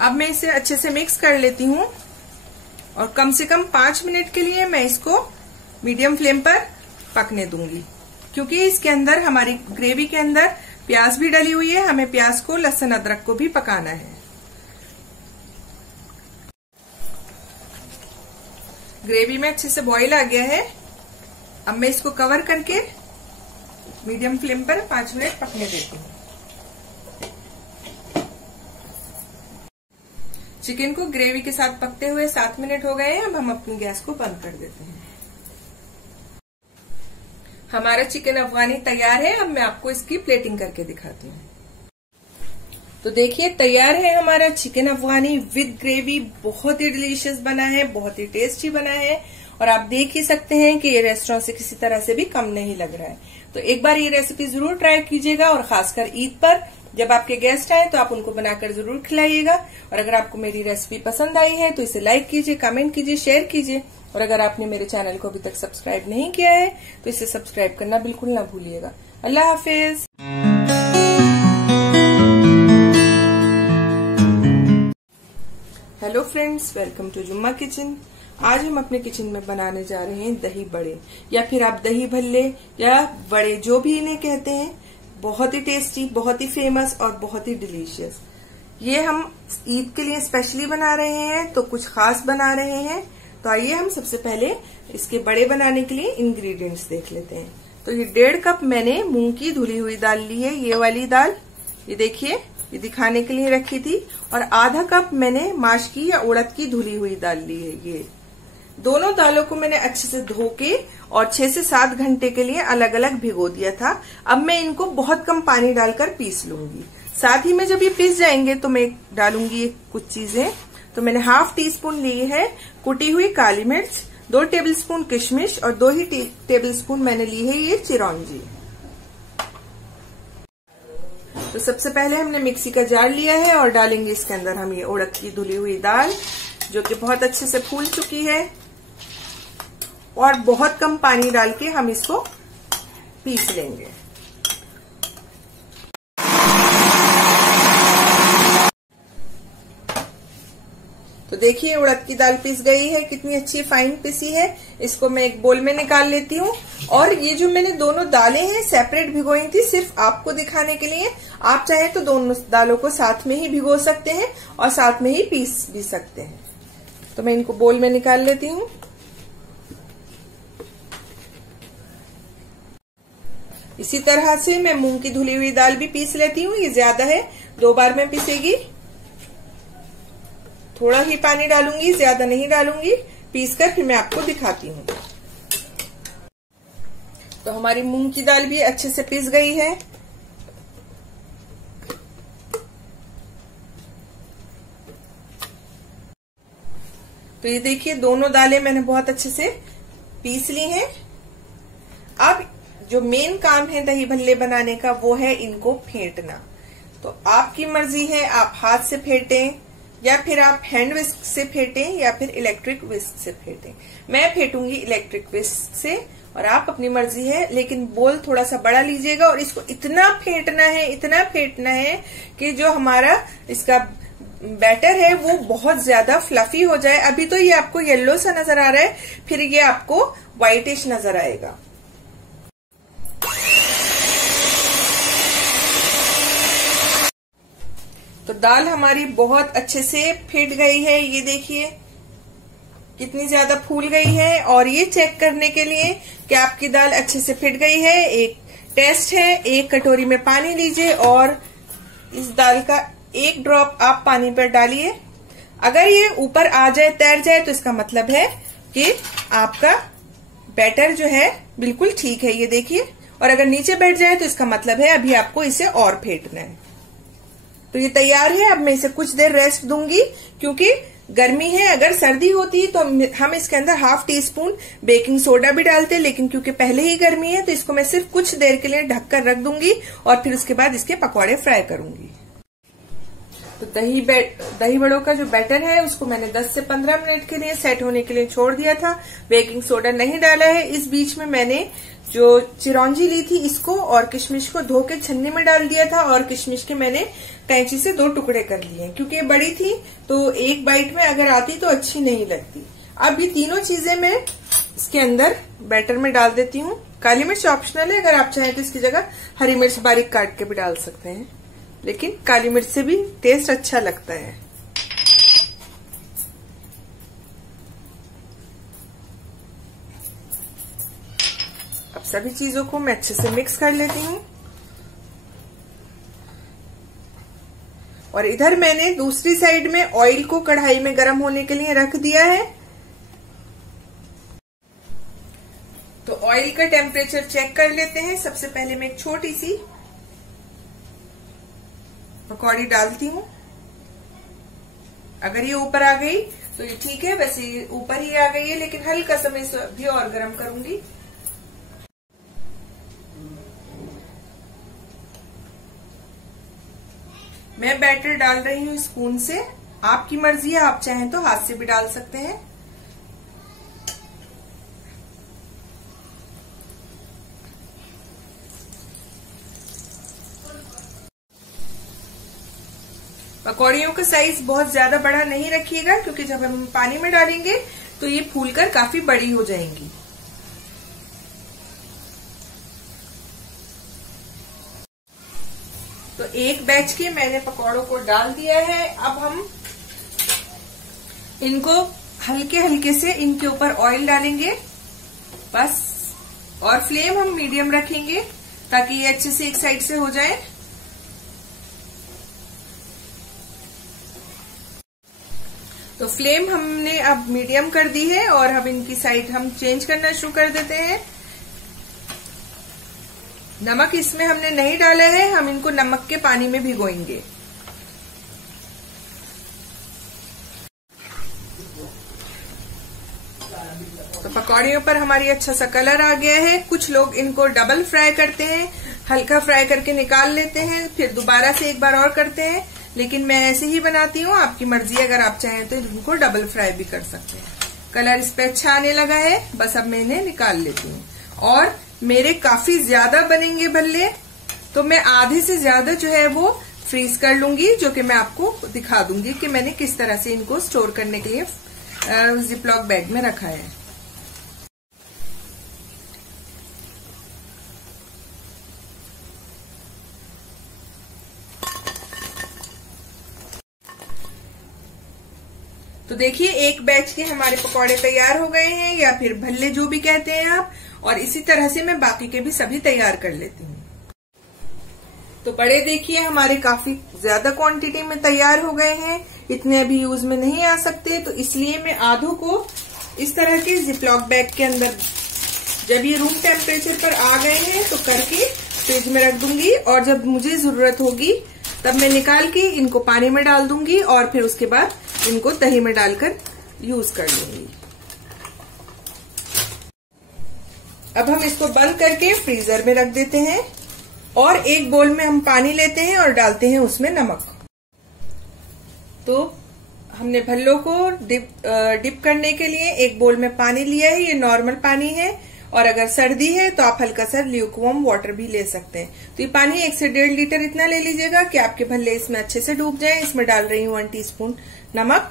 अब मैं इसे अच्छे से मिक्स कर लेती हूँ और कम से कम 5 मिनट के लिए मैं इसको मीडियम फ्लेम पर पकने दूंगी, क्योंकि इसके अंदर हमारी ग्रेवी के अंदर प्याज भी डली हुई है। हमें प्याज को, लहसुन, अदरक को भी पकाना है। ग्रेवी में अच्छे से बॉईल आ गया है। अब मैं इसको कवर करके मीडियम फ्लेम पर 5 मिनट पकने देती हूँ। चिकन को ग्रेवी के साथ पकते हुए 7 मिनट हो गए हैं। अब हम अपनी गैस को बंद कर देते हैं। हमारा चिकन अफगानी तैयार है। अब मैं आपको इसकी प्लेटिंग करके दिखाती हूँ। तो देखिए तैयार है हमारा चिकन अफगानी विद ग्रेवी। बहुत ही डिलीशियस बना है, बहुत ही टेस्टी बना है और आप देख ही सकते हैं कि ये रेस्टोरेंट से किसी तरह से भी कम नहीं लग रहा है। तो एक बार ये रेसिपी जरूर ट्राई कीजिएगा और खासकर ईद पर जब आपके गेस्ट आए तो आप उनको बनाकर जरूर खिलाइएगा। और अगर आपको मेरी रेसिपी पसंद आई है तो इसे लाइक कीजिए, कमेंट कीजिए, शेयर कीजिए। और अगर आपने मेरे चैनल को अभी तक सब्सक्राइब नहीं किया है तो इसे सब्सक्राइब करना बिल्कुल ना भूलिएगा। अल्लाह हाफिज। हेलो फ्रेंड्स, वेलकम टू जुम्मा किचन। आज हम अपने किचन में बनाने जा रहे हैं दही बड़े, या फिर आप दही भल्ले या बड़े जो भी इन्हें कहते हैं। बहुत ही टेस्टी, बहुत ही फेमस और बहुत ही डिलीशियस। ये हम ईद के लिए स्पेशली बना रहे हैं, तो कुछ खास बना रहे हैं। तो आइए हम सबसे पहले इसके बड़े बनाने के लिए इंग्रेडिएंट्स देख लेते हैं। तो ये 1.5 कप मैंने मूंग की धुली हुई दाल ली है, ये वाली दाल, ये देखिए, ये दिखाने के लिए रखी थी। और आधा कप मैंने माश की या उड़द की धुली हुई दाल ली है। ये दोनों दालों को मैंने अच्छे से धो के और 6 से 7 घंटे के लिए अलग अलग भिगो दिया था। अब मैं इनको बहुत कम पानी डालकर पीस लूंगी। साथ ही में जब ये पीस जाएंगे तो मैं डालूंगी कुछ चीजें। तो मैंने 1/2 टीस्पून ली है कुटी हुई काली मिर्च, 2 टेबलस्पून किशमिश और 2 ही टेबलस्पून मैंने ली है ये चिरौंजी। तो सबसे पहले हमने मिक्सी का जार लिया है और डालेंगे इसके अंदर हम ये उड़द की धुली हुई दाल, जो कि बहुत अच्छे से फूल चुकी है। और बहुत कम पानी डाल के हम इसको पीस लेंगे। तो देखिए उड़द की दाल पिस गई है, कितनी अच्छी फाइन पिसी है। इसको मैं एक बोल में निकाल लेती हूँ। और ये जो मैंने दोनों दालें हैं सेपरेट भिगोई थी, सिर्फ आपको दिखाने के लिए। आप चाहे तो दोनों दालों को साथ में ही भिगो सकते हैं और साथ में ही पीस भी सकते हैं। तो मैं इनको बोल में निकाल लेती हूँ। इसी तरह से मैं मूंग की धुली हुई दाल भी पीस लेती हूँ। ये ज्यादा है, 2 बार में पिसेगी। थोड़ा ही पानी डालूंगी, ज्यादा नहीं डालूंगी। पीस कर फिर मैं आपको दिखाती हूँ। तो हमारी मूंग की दाल भी अच्छे से पिस गई है। तो ये देखिए दोनों दालें मैंने बहुत अच्छे से पीस ली हैं। अब जो मेन काम है दही भल्ले बनाने का वो है इनको फेंटना। तो आपकी मर्जी है, आप हाथ से फेंटें या फिर आप हैंड विस्क से फेंटें या फिर इलेक्ट्रिक विस्क से फेंटें। मैं फेंटूंगी इलेक्ट्रिक विस्क से और आप अपनी मर्जी है, लेकिन बोल थोड़ा सा बड़ा लीजिएगा। और इसको इतना फेंटना है, इतना फेंटना है कि जो हमारा इसका बैटर है वो बहुत ज्यादा फ्लफी हो जाए। अभी तो ये आपको येलो सा नजर आ रहा है, फिर ये आपको व्हाइटिश नजर आएगा। तो दाल हमारी बहुत अच्छे से फेंट गई है। ये देखिए कितनी ज्यादा फूल गई है। और ये चेक करने के लिए कि आपकी दाल अच्छे से फेंट गई है, एक टेस्ट है। 1 कटोरी में पानी लीजिए और इस दाल का 1 ड्रॉप आप पानी पर डालिए। अगर ये ऊपर आ जाए, तैर जाए, तो इसका मतलब है कि आपका बैटर जो है बिल्कुल ठीक है। ये देखिए। और अगर नीचे बैठ जाए तो इसका मतलब है अभी आपको इसे और फेंटना है। तो ये तैयार है। अब मैं इसे कुछ देर रेस्ट दूंगी, क्योंकि गर्मी है। अगर सर्दी होती तो हम इसके अंदर 1/2 टीस्पून बेकिंग सोडा भी डालते, लेकिन क्योंकि पहले ही गर्मी है तो इसको मैं सिर्फ कुछ देर के लिए ढककर रख दूंगी और फिर उसके बाद इसके पकौड़े फ्राई करूंगी। तो दही बड़ों का जो बैटर है उसको मैंने 10 से 15 मिनट के लिए सेट होने के लिए छोड़ दिया था। बेकिंग सोडा नहीं डाला है। इस बीच में मैंने जो चिरौंजी ली थी इसको और किशमिश को धो के छन्नी में डाल दिया था। और किशमिश के मैंने कैंची से 2 टुकड़े कर लिए, क्योंकि ये बड़ी थी तो एक बाइट में अगर आती तो अच्छी नहीं लगती। अब ये तीनों चीजें मैं इसके अंदर बैटर में डाल देती हूँ। काली मिर्च ऑप्शनल है, अगर आप चाहें तो इसकी जगह हरी मिर्च बारीक काट के भी डाल सकते हैं, लेकिन काली मिर्च से भी टेस्ट अच्छा लगता है। अब सभी चीजों को मैं अच्छे से मिक्स कर लेती हूँ। और इधर मैंने दूसरी साइड में ऑयल को कढ़ाई में गर्म होने के लिए रख दिया है। तो ऑयल का टेम्परेचर चेक कर लेते हैं। सबसे पहले मैं एक छोटी सी पकौड़ी डालती हूँ। अगर ये ऊपर आ गई तो ये ठीक है, वैसे ये ऊपर ही आ गई है, लेकिन हल्का सा मैं इसे भी और गर्म करूंगी। मैं बैटर डाल रही हूँ स्पून से, आपकी मर्जी है, आप चाहें तो हाथ से भी डाल सकते हैं। पकौड़ियों का साइज बहुत ज्यादा बड़ा नहीं रखिएगा, क्योंकि जब हम पानी में डालेंगे तो ये फूलकर काफी बड़ी हो जाएंगी। तो एक बैच के मैंने पकौड़ों को डाल दिया है। अब हम इनको हल्के हल्के से इनके ऊपर ऑयल डालेंगे बस, और फ्लेम हम मीडियम रखेंगे ताकि ये अच्छे से एक साइड से हो जाए। तो फ्लेम हमने अब मीडियम कर दी है और अब इनकी साइड हम चेंज करना शुरू कर देते हैं। नमक इसमें हमने नहीं डाला है, हम इनको नमक के पानी में भिगोएंगे। तो पकौड़ियों पर हमारी अच्छा सा कलर आ गया है। कुछ लोग इनको डबल फ्राई करते हैं, हल्का फ्राई करके निकाल लेते हैं, फिर दोबारा से एक बार और करते हैं, लेकिन मैं ऐसे ही बनाती हूँ। आपकी मर्जी, अगर आप चाहें तो इनको डबल फ्राई भी कर सकते हैं। कलर इस पे अच्छा आने लगा है, बस अब मैं इन्हें निकाल लेती हूँ। और मेरे काफी ज्यादा बनेंगे भल्ले, तो मैं आधे से ज्यादा जो है वो फ्रीज कर लूंगी, जो कि मैं आपको दिखा दूंगी कि मैंने किस तरह से इनको स्टोर करने के लिए जिपलॉक बैग में रखा है। तो देखिए, एक बैच के हमारे पकौड़े तैयार हो गए हैं, या फिर भल्ले जो भी कहते हैं आप। और इसी तरह से मैं बाकी के भी सभी तैयार कर लेती हूँ। तो बड़े देखिए हमारे काफी ज्यादा क्वांटिटी में तैयार हो गए हैं, इतने अभी यूज में नहीं आ सकते, तो इसलिए मैं आधों को इस तरह के जिपलॉक बैग के अंदर, जब ये रूम टेम्परेचर पर आ गए हैं तो करके फ्रिज में रख दूंगी, और जब मुझे जरूरत होगी तब मैं निकाल के इनको पानी में डाल दूंगी, और फिर उसके बाद इनको दही में डालकर यूज कर लूंगी। अब हम इसको बंद करके फ्रीजर में रख देते हैं, और एक बोल में हम पानी लेते हैं और डालते हैं उसमें नमक। तो हमने भल्लों को डिप करने के लिए एक बोल में पानी लिया है, ये नॉर्मल पानी है, और अगर सर्दी है तो आप हल्का सा ल्यूकवार्म वाटर भी ले सकते हैं। तो ये पानी 1 से 1.5 लीटर इतना ले लीजिएगा कि आपके भल्ले इसमें अच्छे से डूब जाएं। इसमें डाल रही हूँ 1 टीस्पून नमक,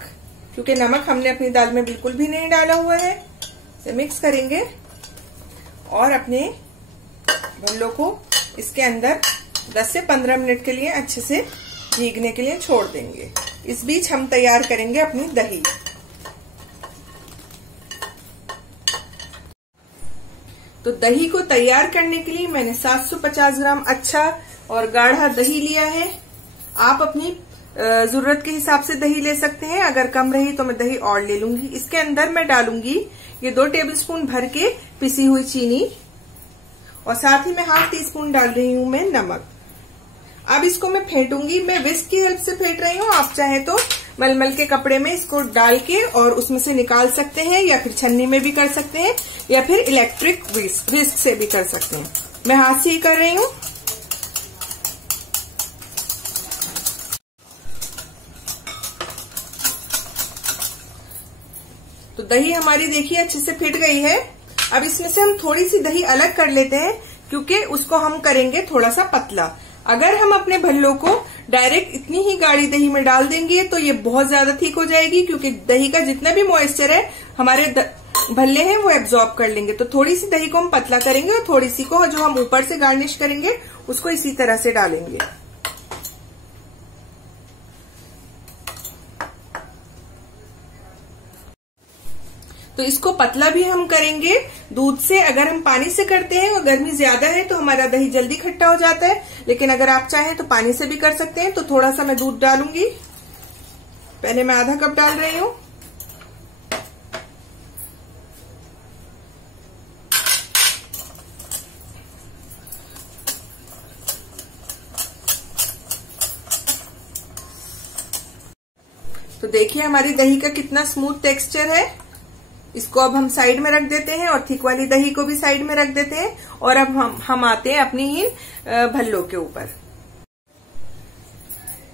क्योंकि नमक हमने अपनी दाल में बिल्कुल भी नहीं डाला हुआ है। इसे मिक्स करेंगे और अपने भल्लों को इसके अंदर 10 से 15 मिनट के लिए अच्छे से भीगने के लिए छोड़ देंगे। इस बीच हम तैयार करेंगे अपनी दही। तो दही को तैयार करने के लिए मैंने 750 ग्राम अच्छा और गाढ़ा दही लिया है। आप अपनी जरूरत के हिसाब से दही ले सकते हैं, अगर कम रही तो मैं दही और ले लूंगी। इसके अंदर मैं डालूंगी ये 2 टेबलस्पून भर के पिसी हुई चीनी, और साथ ही मैं ½ टीस्पून डाल रही हूं मैं नमक। अब इसको मैं फेंटूंगी, मैं विस्क की हेल्प से फेंट रही हूँ। आप चाहे तो मलमल के कपड़े में इसको डाल के और उसमें से निकाल सकते हैं, या फिर छन्नी में भी कर सकते हैं, या फिर इलेक्ट्रिक विस्क से भी कर सकते हैं। मैं हाथ से ही कर रही हूँ। तो दही हमारी देखिए अच्छे से फिट गई है। अब इसमें से हम थोड़ी सी दही अलग कर लेते हैं, क्योंकि उसको हम करेंगे थोड़ा सा पतला। अगर हम अपने भल्लों को डायरेक्ट इतनी ही गाढ़ी दही में डाल देंगे तो ये बहुत ज्यादा थिक हो जाएगी, क्योंकि दही का जितना भी मॉइस्चर है हमारे भल्ले हैं वो एब्जॉर्ब कर लेंगे। तो थोड़ी सी दही को हम पतला करेंगे, और थोड़ी सी को जो हम ऊपर से गार्निश करेंगे उसको इसी तरह से डालेंगे। तो इसको पतला भी हम करेंगे दूध से। अगर हम पानी से करते हैं और गर्मी ज्यादा है तो हमारा दही जल्दी खट्टा हो जाता है, लेकिन अगर आप चाहें तो पानी से भी कर सकते हैं। तो थोड़ा सा मैं दूध डालूंगी, पहले मैं आधा कप डाल रही हूँ। तो देखिए हमारी दही का कितना स्मूथ टेक्सचर है। इसको अब हम साइड में रख देते हैं, और थिक वाली दही को भी साइड में रख देते हैं। और अब हम आते हैं अपनी ही भल्लों के ऊपर।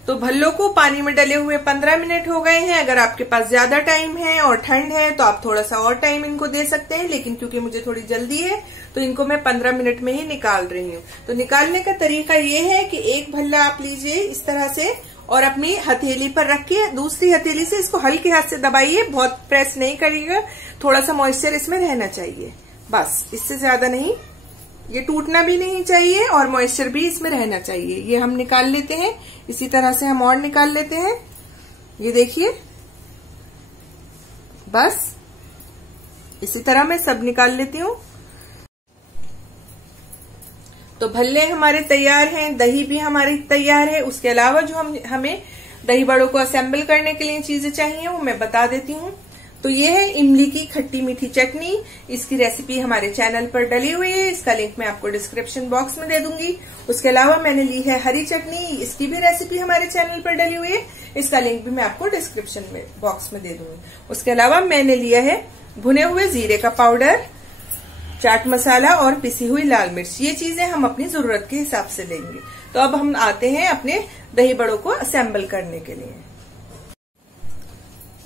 तो भल्लों को पानी में डले हुए 15 मिनट हो गए हैं। अगर आपके पास ज्यादा टाइम है और ठंड है तो आप थोड़ा सा और टाइम इनको दे सकते हैं, लेकिन क्योंकि मुझे थोड़ी जल्दी है तो इनको मैं 15 मिनट में ही निकाल रही हूँ। तो निकालने का तरीका ये है कि एक भल्ला आप लीजिए इस तरह से और अपनी हथेली पर रखिए, दूसरी हथेली से इसको हल्के हाथ से दबाइए, बहुत प्रेस नहीं करिएगा, थोड़ा सा मॉइस्चर इसमें रहना चाहिए, बस इससे ज्यादा नहीं। ये टूटना भी नहीं चाहिए और मॉइस्चर भी इसमें रहना चाहिए। ये हम निकाल लेते हैं, इसी तरह से हम और निकाल लेते हैं। ये देखिए, बस इसी तरह मैं सब निकाल लेती हूँ। तो भल्ले हमारे तैयार हैं, दही भी हमारी तैयार है। उसके अलावा जो हमें दही बड़ों को असेंबल करने के लिए चीजें चाहिए वो मैं बता देती हूँ। तो ये है इमली की खट्टी मीठी चटनी। इसकी रेसिपी हमारे चैनल पर डली हुई है, इसका लिंक मैं आपको डिस्क्रिप्शन बॉक्स में दे दूंगी। उसके अलावा मैंने ली है हरी चटनी, इसकी भी रेसिपी हमारे चैनल पर डली हुई है, इसका लिंक भी मैं आपको डिस्क्रिप्शन बॉक्स में दे दूंगी। उसके अलावा मैंने लिया है भुने हुए जीरे का पाउडर, चाट मसाला और पिसी हुई लाल मिर्च। ये चीजें हम अपनी जरूरत के हिसाब से लेंगे। तो अब हम आते हैं अपने दही बड़ों को असेंबल करने के लिए।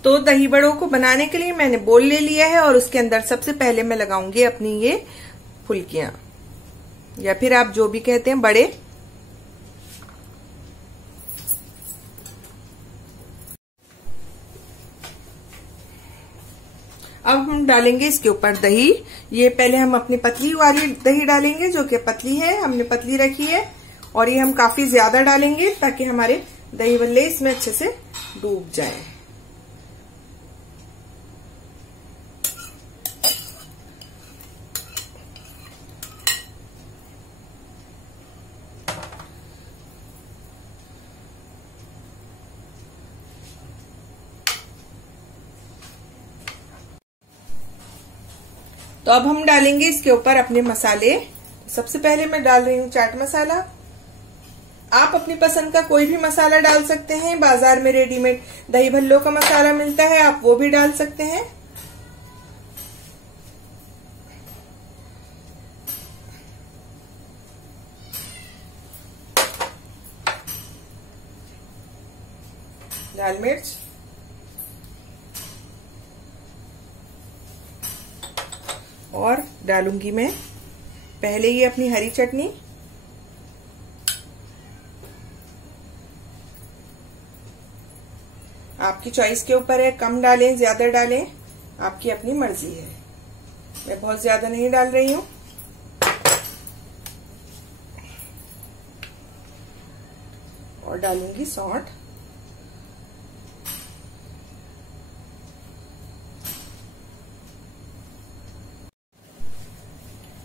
तो दही बड़ों को बनाने के लिए मैंने बोल ले लिया है और उसके अंदर सबसे पहले मैं लगाऊंगी अपनी ये फुल्कियां, या फिर आप जो भी कहते हैं बड़े। अब हम डालेंगे इसके ऊपर दही। ये पहले हम अपनी पतली वाली दही डालेंगे, जो कि पतली है, हमने पतली रखी है, और ये हम काफी ज्यादा डालेंगे ताकि हमारे दही बल्ले इसमें अच्छे से डूब जाए। तो अब हम डालेंगे इसके ऊपर अपने मसाले। सबसे पहले मैं डाल रही हूँ चाट मसाला। आप अपनी पसंद का कोई भी मसाला डाल सकते हैं, बाजार में रेडीमेड दही भल्लों का मसाला मिलता है, आप वो भी डाल सकते हैं। लाल मिर्च, और डालूंगी मैं पहले ही अपनी हरी चटनी। आपकी चॉइस के ऊपर है, कम डालें ज्यादा डालें, आपकी अपनी मर्जी है। मैं बहुत ज्यादा नहीं डाल रही हूं। और डालूंगी सौंठ।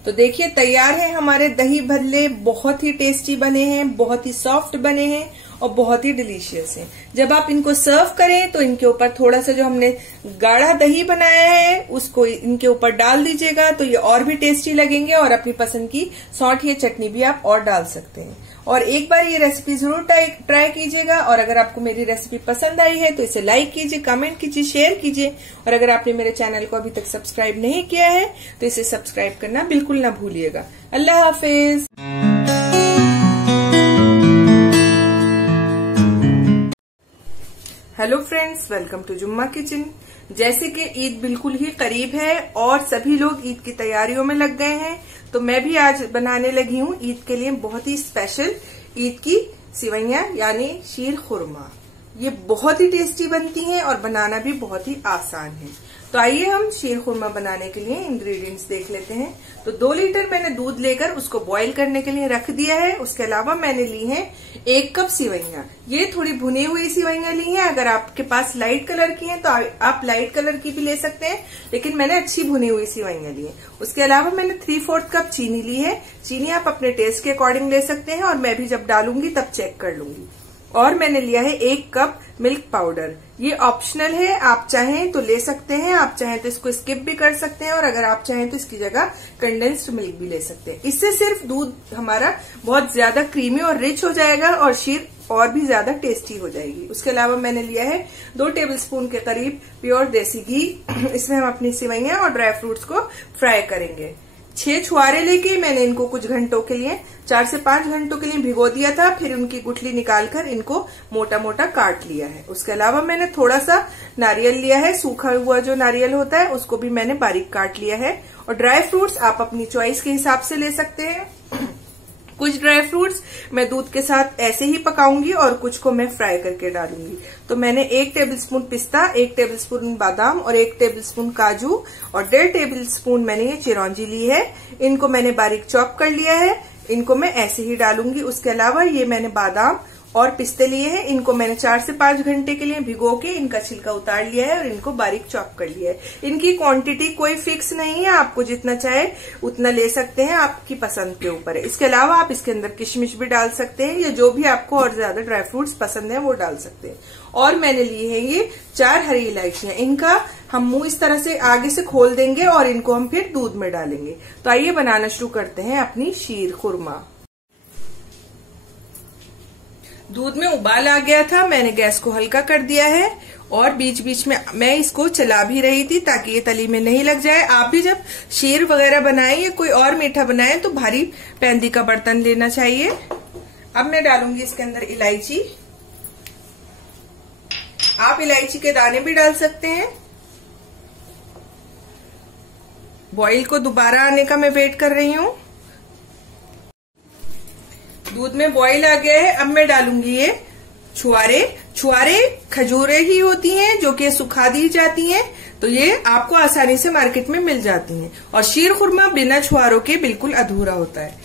तो देखिए तैयार है हमारे दही भल्ले। बहुत ही टेस्टी बने हैं, बहुत ही सॉफ्ट बने हैं और बहुत ही डिलीशियस हैं। जब आप इनको सर्व करें तो इनके ऊपर थोड़ा सा जो हमने गाढ़ा दही बनाया है उसको इनके ऊपर डाल दीजिएगा, तो ये और भी टेस्टी लगेंगे। और अपनी पसंद की सौंठ या चटनी भी आप और डाल सकते हैं। और एक बार ये रेसिपी जरूर ट्राई कीजिएगा। और अगर आपको मेरी रेसिपी पसंद आई है तो इसे लाइक कीजिए, कमेंट कीजिए, शेयर कीजिए। और अगर आपने मेरे चैनल को अभी तक सब्सक्राइब नहीं किया है तो इसे सब्सक्राइब करना बिल्कुल ना भूलिएगा। अल्लाह हाफिज। हेलो फ्रेंड्स, वेलकम टू जुम्मा किचन। जैसे कि ईद बिल्कुल ही करीब है और सभी लोग ईद की तैयारियों में लग गए हैं, तो मैं भी आज बनाने लगी हूँ ईद के लिए बहुत ही स्पेशल ईद की सिवैयां यानी शीर खुरमा। ये बहुत ही टेस्टी बनती हैं और बनाना भी बहुत ही आसान है। तो आइए हम शीर खुरमा बनाने के लिए इंग्रेडिएंट्स देख लेते हैं। तो 2 लीटर मैंने दूध लेकर उसको बॉईल करने के लिए रख दिया है। उसके अलावा मैंने ली है 1 कप सिवैयां। ये थोड़ी भुनी हुई सिवैयां ली हैं। अगर आपके पास लाइट कलर की हैं तो आप लाइट कलर की भी ले सकते हैं, लेकिन मैंने अच्छी भुनी हुई सिवैयां ली है। उसके अलावा मैंने 3/4 कप चीनी ली है। चीनी आप अपने टेस्ट के अकॉर्डिंग ले सकते हैं और मैं भी जब डालूंगी तब चेक कर लूंगी। और मैंने लिया है 1 कप मिल्क पाउडर। ये ऑप्शनल है, आप चाहें तो ले सकते हैं, आप चाहें तो इसको स्किप भी कर सकते हैं, और अगर आप चाहें तो इसकी जगह कंडेंस्ड मिल्क भी ले सकते हैं। इससे सिर्फ दूध हमारा बहुत ज्यादा क्रीमी और रिच हो जाएगा और शीर और भी ज्यादा टेस्टी हो जाएगी। उसके अलावा मैंने लिया है 2 टेबलस्पून के करीब प्योर देसी घी। इसमें हम अपनी सिवैयां और ड्राई फ्रूट्स को फ्राई करेंगे। 6 छुआरे लेके मैंने इनको कुछ घंटों के लिए 4 से 5 घंटों के लिए भिगो दिया था। फिर उनकी गुठली निकालकर इनको मोटा मोटा काट लिया है। उसके अलावा मैंने थोड़ा सा नारियल लिया है, सूखा हुआ जो नारियल होता है उसको भी मैंने बारीक काट लिया है। और ड्राई फ्रूट्स आप अपनी चॉइस के हिसाब से ले सकते हैं। कुछ ड्राई फ्रूट्स मैं दूध के साथ ऐसे ही पकाऊंगी और कुछ को मैं फ्राई करके डालूंगी। तो मैंने 1 टेबलस्पून पिस्ता, 1 टेबलस्पून बादाम और 1 टेबलस्पून काजू और 1.5 टेबलस्पून मैंने ये चिरौंजी ली है। इनको मैंने बारीक चॉप कर लिया है। इनको मैं ऐसे ही डालूंगी। उसके अलावा ये मैंने बादाम और पिस्ते लिए हैं। इनको मैंने 4 से 5 घंटे के लिए भिगो के इनका छिलका उतार लिया है और इनको बारीक चॉप कर लिया है। इनकी क्वांटिटी कोई फिक्स नहीं है, आपको जितना चाहे उतना ले सकते हैं, आपकी पसंद के ऊपर है। इसके अलावा आप इसके अंदर किशमिश भी डाल सकते हैं या जो भी आपको और ज्यादा ड्राई फ्रूट्स पसंद है वो डाल सकते हैं। और मैंने लिए हैं ये 4 हरी इलायचियां। इनका हम मुंह इस तरह से आगे से खोल देंगे और इनको हम फिर दूध में डालेंगे। तो आइए बनाना शुरू करते हैं अपनी शीर खुरमा। दूध में उबाल आ गया था, मैंने गैस को हल्का कर दिया है और बीच बीच में मैं इसको चला भी रही थी ताकि ये तली में नहीं लग जाए। आप भी जब शीर वगैरह बनाएं या कोई और मीठा बनाएं तो भारी पैंदी का बर्तन लेना चाहिए। अब मैं डालूंगी इसके अंदर इलायची। आप इलायची के दाने भी डाल सकते हैं। बॉईल को दोबारा आने का मैं वेट कर रही हूँ। दूध में बॉईल आ गया है। अब मैं डालूंगी ये छुआरे। छुआरे खजूरें ही होती हैं जो कि सुखा दी जाती हैं, तो ये आपको आसानी से मार्केट में मिल जाती हैं। और शीर खुरमा बिना छुआरों के बिल्कुल अधूरा होता है।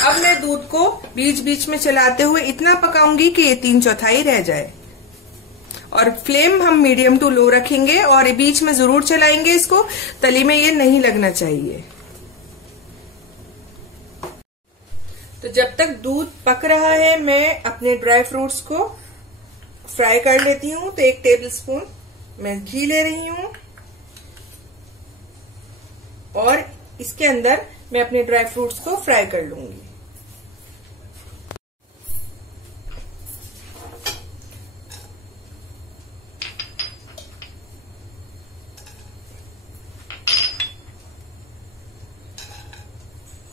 अब मैं दूध को बीच बीच में चलाते हुए इतना पकाऊंगी कि ये 3/4 रह जाए। और फ्लेम हम मीडियम टू लो रखेंगे और बीच में जरूर चलाएंगे इसको, तली में ये नहीं लगना चाहिए। तो जब तक दूध पक रहा है मैं अपने ड्राई फ्रूट्स को फ्राई कर लेती हूँ। तो 1 टेबलस्पून मैं घी ले रही हूँ और इसके अंदर मैं अपने ड्राई फ्रूट्स को फ्राई कर लूंगी।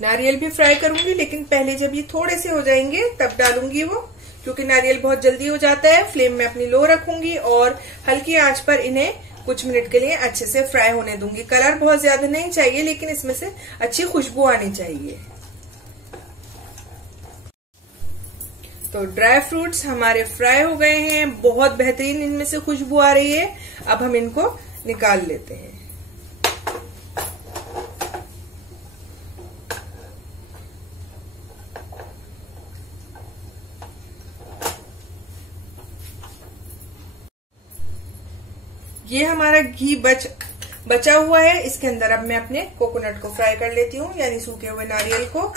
नारियल भी फ्राई करूंगी, लेकिन पहले जब ये थोड़े से हो जाएंगे तब डालूंगी वो, क्योंकि नारियल बहुत जल्दी हो जाता है। फ्लेम में अपनी लो रखूंगी और हल्की आंच पर इन्हें कुछ मिनट के लिए अच्छे से फ्राई होने दूंगी। कलर बहुत ज्यादा नहीं चाहिए, लेकिन इसमें से अच्छी खुशबू आनी चाहिए। तो ड्राई फ्रूट्स हमारे फ्राई हो गए हैं, बहुत बेहतरीन इनमें से खुशबू आ रही है। अब हम इनको निकाल लेते हैं। ये हमारा घी बचा हुआ है। इसके अंदर अब मैं अपने कोकोनट को फ्राई कर लेती हूँ, यानी सूखे हुए नारियल को।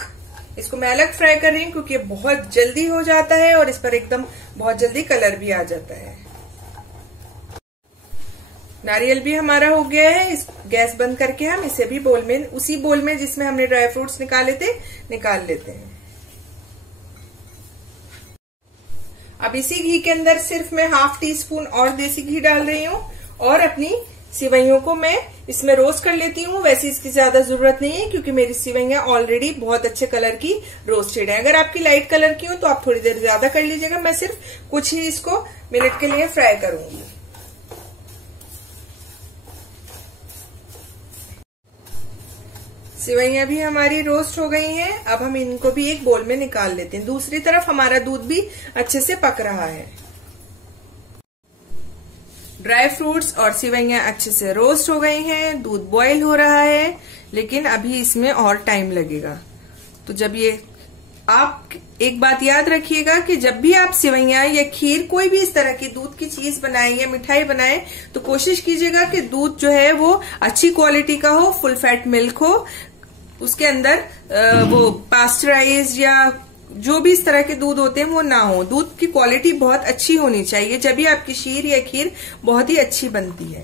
इसको मैं अलग फ्राई कर रही हूँ क्योंकि ये बहुत जल्दी हो जाता है और इस पर एकदम बहुत जल्दी कलर भी आ जाता है। नारियल भी हमारा हो गया है। इस गैस बंद करके हम इसे भी बोल में, उसी बोल में जिसमें हमने ड्राई फ्रूट्स निकाले थे, निकाल लेते हैं। अब इसी घी के अंदर सिर्फ मैं 1/2 टीस्पून और देसी घी डाल रही हूँ और अपनी सिवैयों को मैं इसमें रोस्ट कर लेती हूँ। वैसे इसकी ज्यादा जरूरत नहीं है क्योंकि मेरी सिवैयां ऑलरेडी बहुत अच्छे कलर की रोस्टेड है। अगर आपकी लाइट कलर की हो तो आप थोड़ी देर ज्यादा कर लीजिएगा। मैं सिर्फ कुछ ही इसको मिनट के लिए फ्राई करूंगी। सिवैयां भी हमारी रोस्ट हो गई हैं। अब हम इनको भी एक बोल में निकाल लेते हैं। दूसरी तरफ हमारा दूध भी अच्छे से पक रहा है। ड्राई फ्रूट्स और सिवैयां अच्छे से रोस्ट हो गई हैं, दूध बॉईल हो रहा है, लेकिन अभी इसमें और टाइम लगेगा। तो जब ये, आप एक बात याद रखिएगा कि जब भी आप सिवैयां या खीर, कोई भी इस तरह की दूध की चीज बनाएं या मिठाई बनाएं, तो कोशिश कीजिएगा कि दूध जो है वो अच्छी क्वालिटी का हो, फुल फैट मिल्क हो, उसके अंदर वो पास्चराइज या जो भी इस तरह के दूध होते हैं वो ना हो। दूध की क्वालिटी बहुत अच्छी होनी चाहिए, जब भी आपकी शीर या खीर बहुत ही अच्छी बनती है।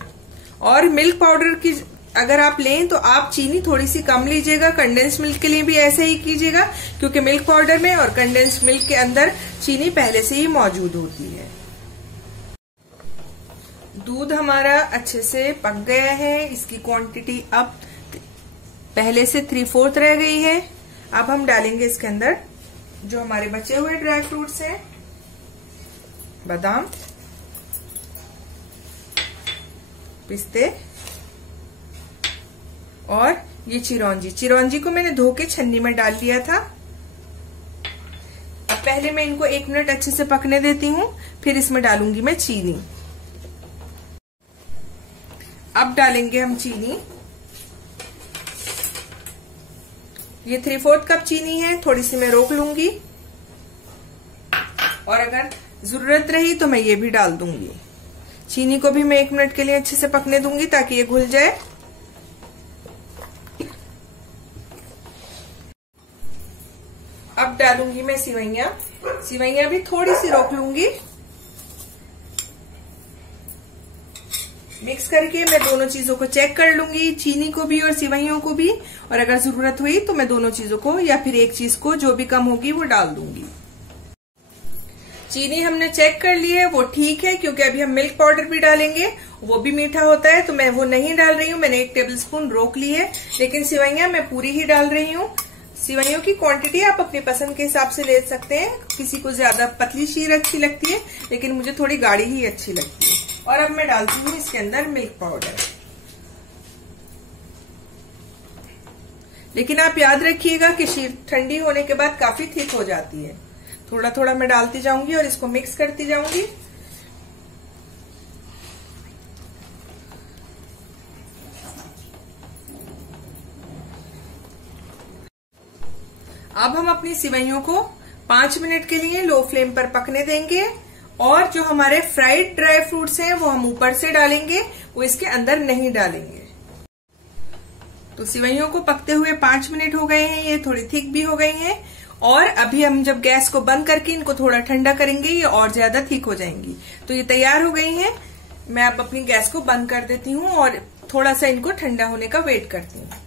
और मिल्क पाउडर की अगर आप लें तो आप चीनी थोड़ी सी कम लीजिएगा। कंडेंस मिल्क के लिए भी ऐसा ही कीजिएगा, क्योंकि मिल्क पाउडर में और कंडेंस मिल्क के अंदर चीनी पहले से ही मौजूद होती है। दूध हमारा अच्छे से पक गया है। इसकी क्वांटिटी अब पहले से 3/4 रह गई है। अब हम डालेंगे इसके अंदर जो हमारे बचे हुए ड्राई फ्रूट्स हैं, बादाम, पिस्ते और ये चिरौंजी। चिरौंजी को मैंने धो के छन्नी में डाल लिया था। अब पहले मैं इनको 1 मिनट अच्छे से पकने देती हूँ, फिर इसमें डालूंगी मैं चीनी। अब डालेंगे हम चीनी। ये 3/4 कप चीनी है, थोड़ी सी मैं रोक लूंगी और अगर जरूरत रही तो मैं ये भी डाल दूंगी। चीनी को भी मैं 1 मिनट के लिए अच्छे से पकने दूंगी ताकि ये घुल जाए। अब डालूंगी मैं सिवैयां। सिवैयां भी थोड़ी सी रोक लूंगी। मिक्स करके मैं दोनों चीजों को चेक कर लूंगी, चीनी को भी और सिवैयों को भी, और अगर जरूरत हुई तो मैं दोनों चीजों को या फिर एक चीज को जो भी कम होगी वो डाल दूंगी। चीनी हमने चेक कर ली है, वो ठीक है, क्योंकि अभी हम मिल्क पाउडर भी डालेंगे, वो भी मीठा होता है, तो मैं वो नहीं डाल रही हूँ। मैंने 1 टेबलस्पून रोक ली है, लेकिन सिवैयां मैं पूरी ही डाल रही हूँ। सिवैयों की क्वांटिटी आप अपनी पसंद के हिसाब से ले सकते हैं। किसी को ज्यादा पतली शीर अच्छी लगती है, लेकिन मुझे थोड़ी गाढ़ी ही अच्छी लगती है। और अब मैं डालती हूँ इसके अंदर मिल्क पाउडर। लेकिन आप याद रखिएगा कि शीर ठंडी होने के बाद काफी थिक हो जाती है। थोड़ा थोड़ा मैं डालती जाऊंगी और इसको मिक्स करती जाऊंगी। अब हम अपनी सिवैयों को 5 मिनट के लिए लो फ्लेम पर पकने देंगे और जो हमारे फ्राइड ड्राई फ्रूट्स हैं वो हम ऊपर से डालेंगे, वो इसके अंदर नहीं डालेंगे। तो सिवैयों को पकते हुए 5 मिनट हो गए हैं, ये थोड़ी थिक भी हो गई हैं और अभी हम जब गैस को बंद करके इनको थोड़ा ठंडा करेंगे ये और ज्यादा थिक हो जाएंगी। तो ये तैयार हो गई हैं। मैं अब अपनी गैस को बंद कर देती हूँ और थोड़ा सा इनको ठंडा होने का वेट करती हूँ।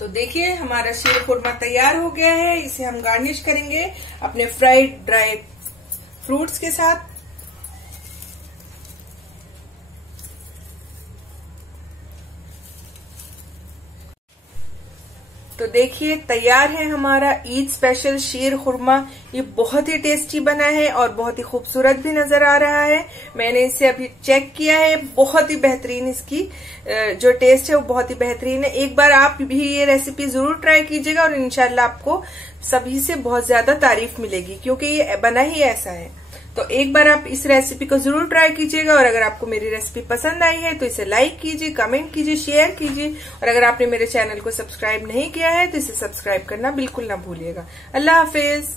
तो देखिए हमारा शीर खुरमा तैयार हो गया है। इसे हम गार्निश करेंगे अपने फ्राइड ड्राई फ्रूट्स के साथ। तो देखिए तैयार है हमारा ईद स्पेशल शीर खुरमा। ये बहुत ही टेस्टी बना है और बहुत ही खूबसूरत भी नजर आ रहा है। मैंने इसे अभी चेक किया है, बहुत ही बेहतरीन इसकी जो टेस्ट है वो बहुत ही बेहतरीन है। एक बार आप भी ये रेसिपी जरूर ट्राई कीजिएगा और इंशाल्लाह आपको सभी से बहुत ज्यादा तारीफ मिलेगी, क्योंकि ये बना ही ऐसा है। तो एक बार आप इस रेसिपी को जरूर ट्राई कीजिएगा और अगर आपको मेरी रेसिपी पसंद आई है तो इसे लाइक कीजिए, कमेंट कीजिए, शेयर कीजिए और अगर आपने मेरे चैनल को सब्सक्राइब नहीं किया है तो इसे सब्सक्राइब करना बिल्कुल ना भूलिएगा। अल्लाह हाफिज।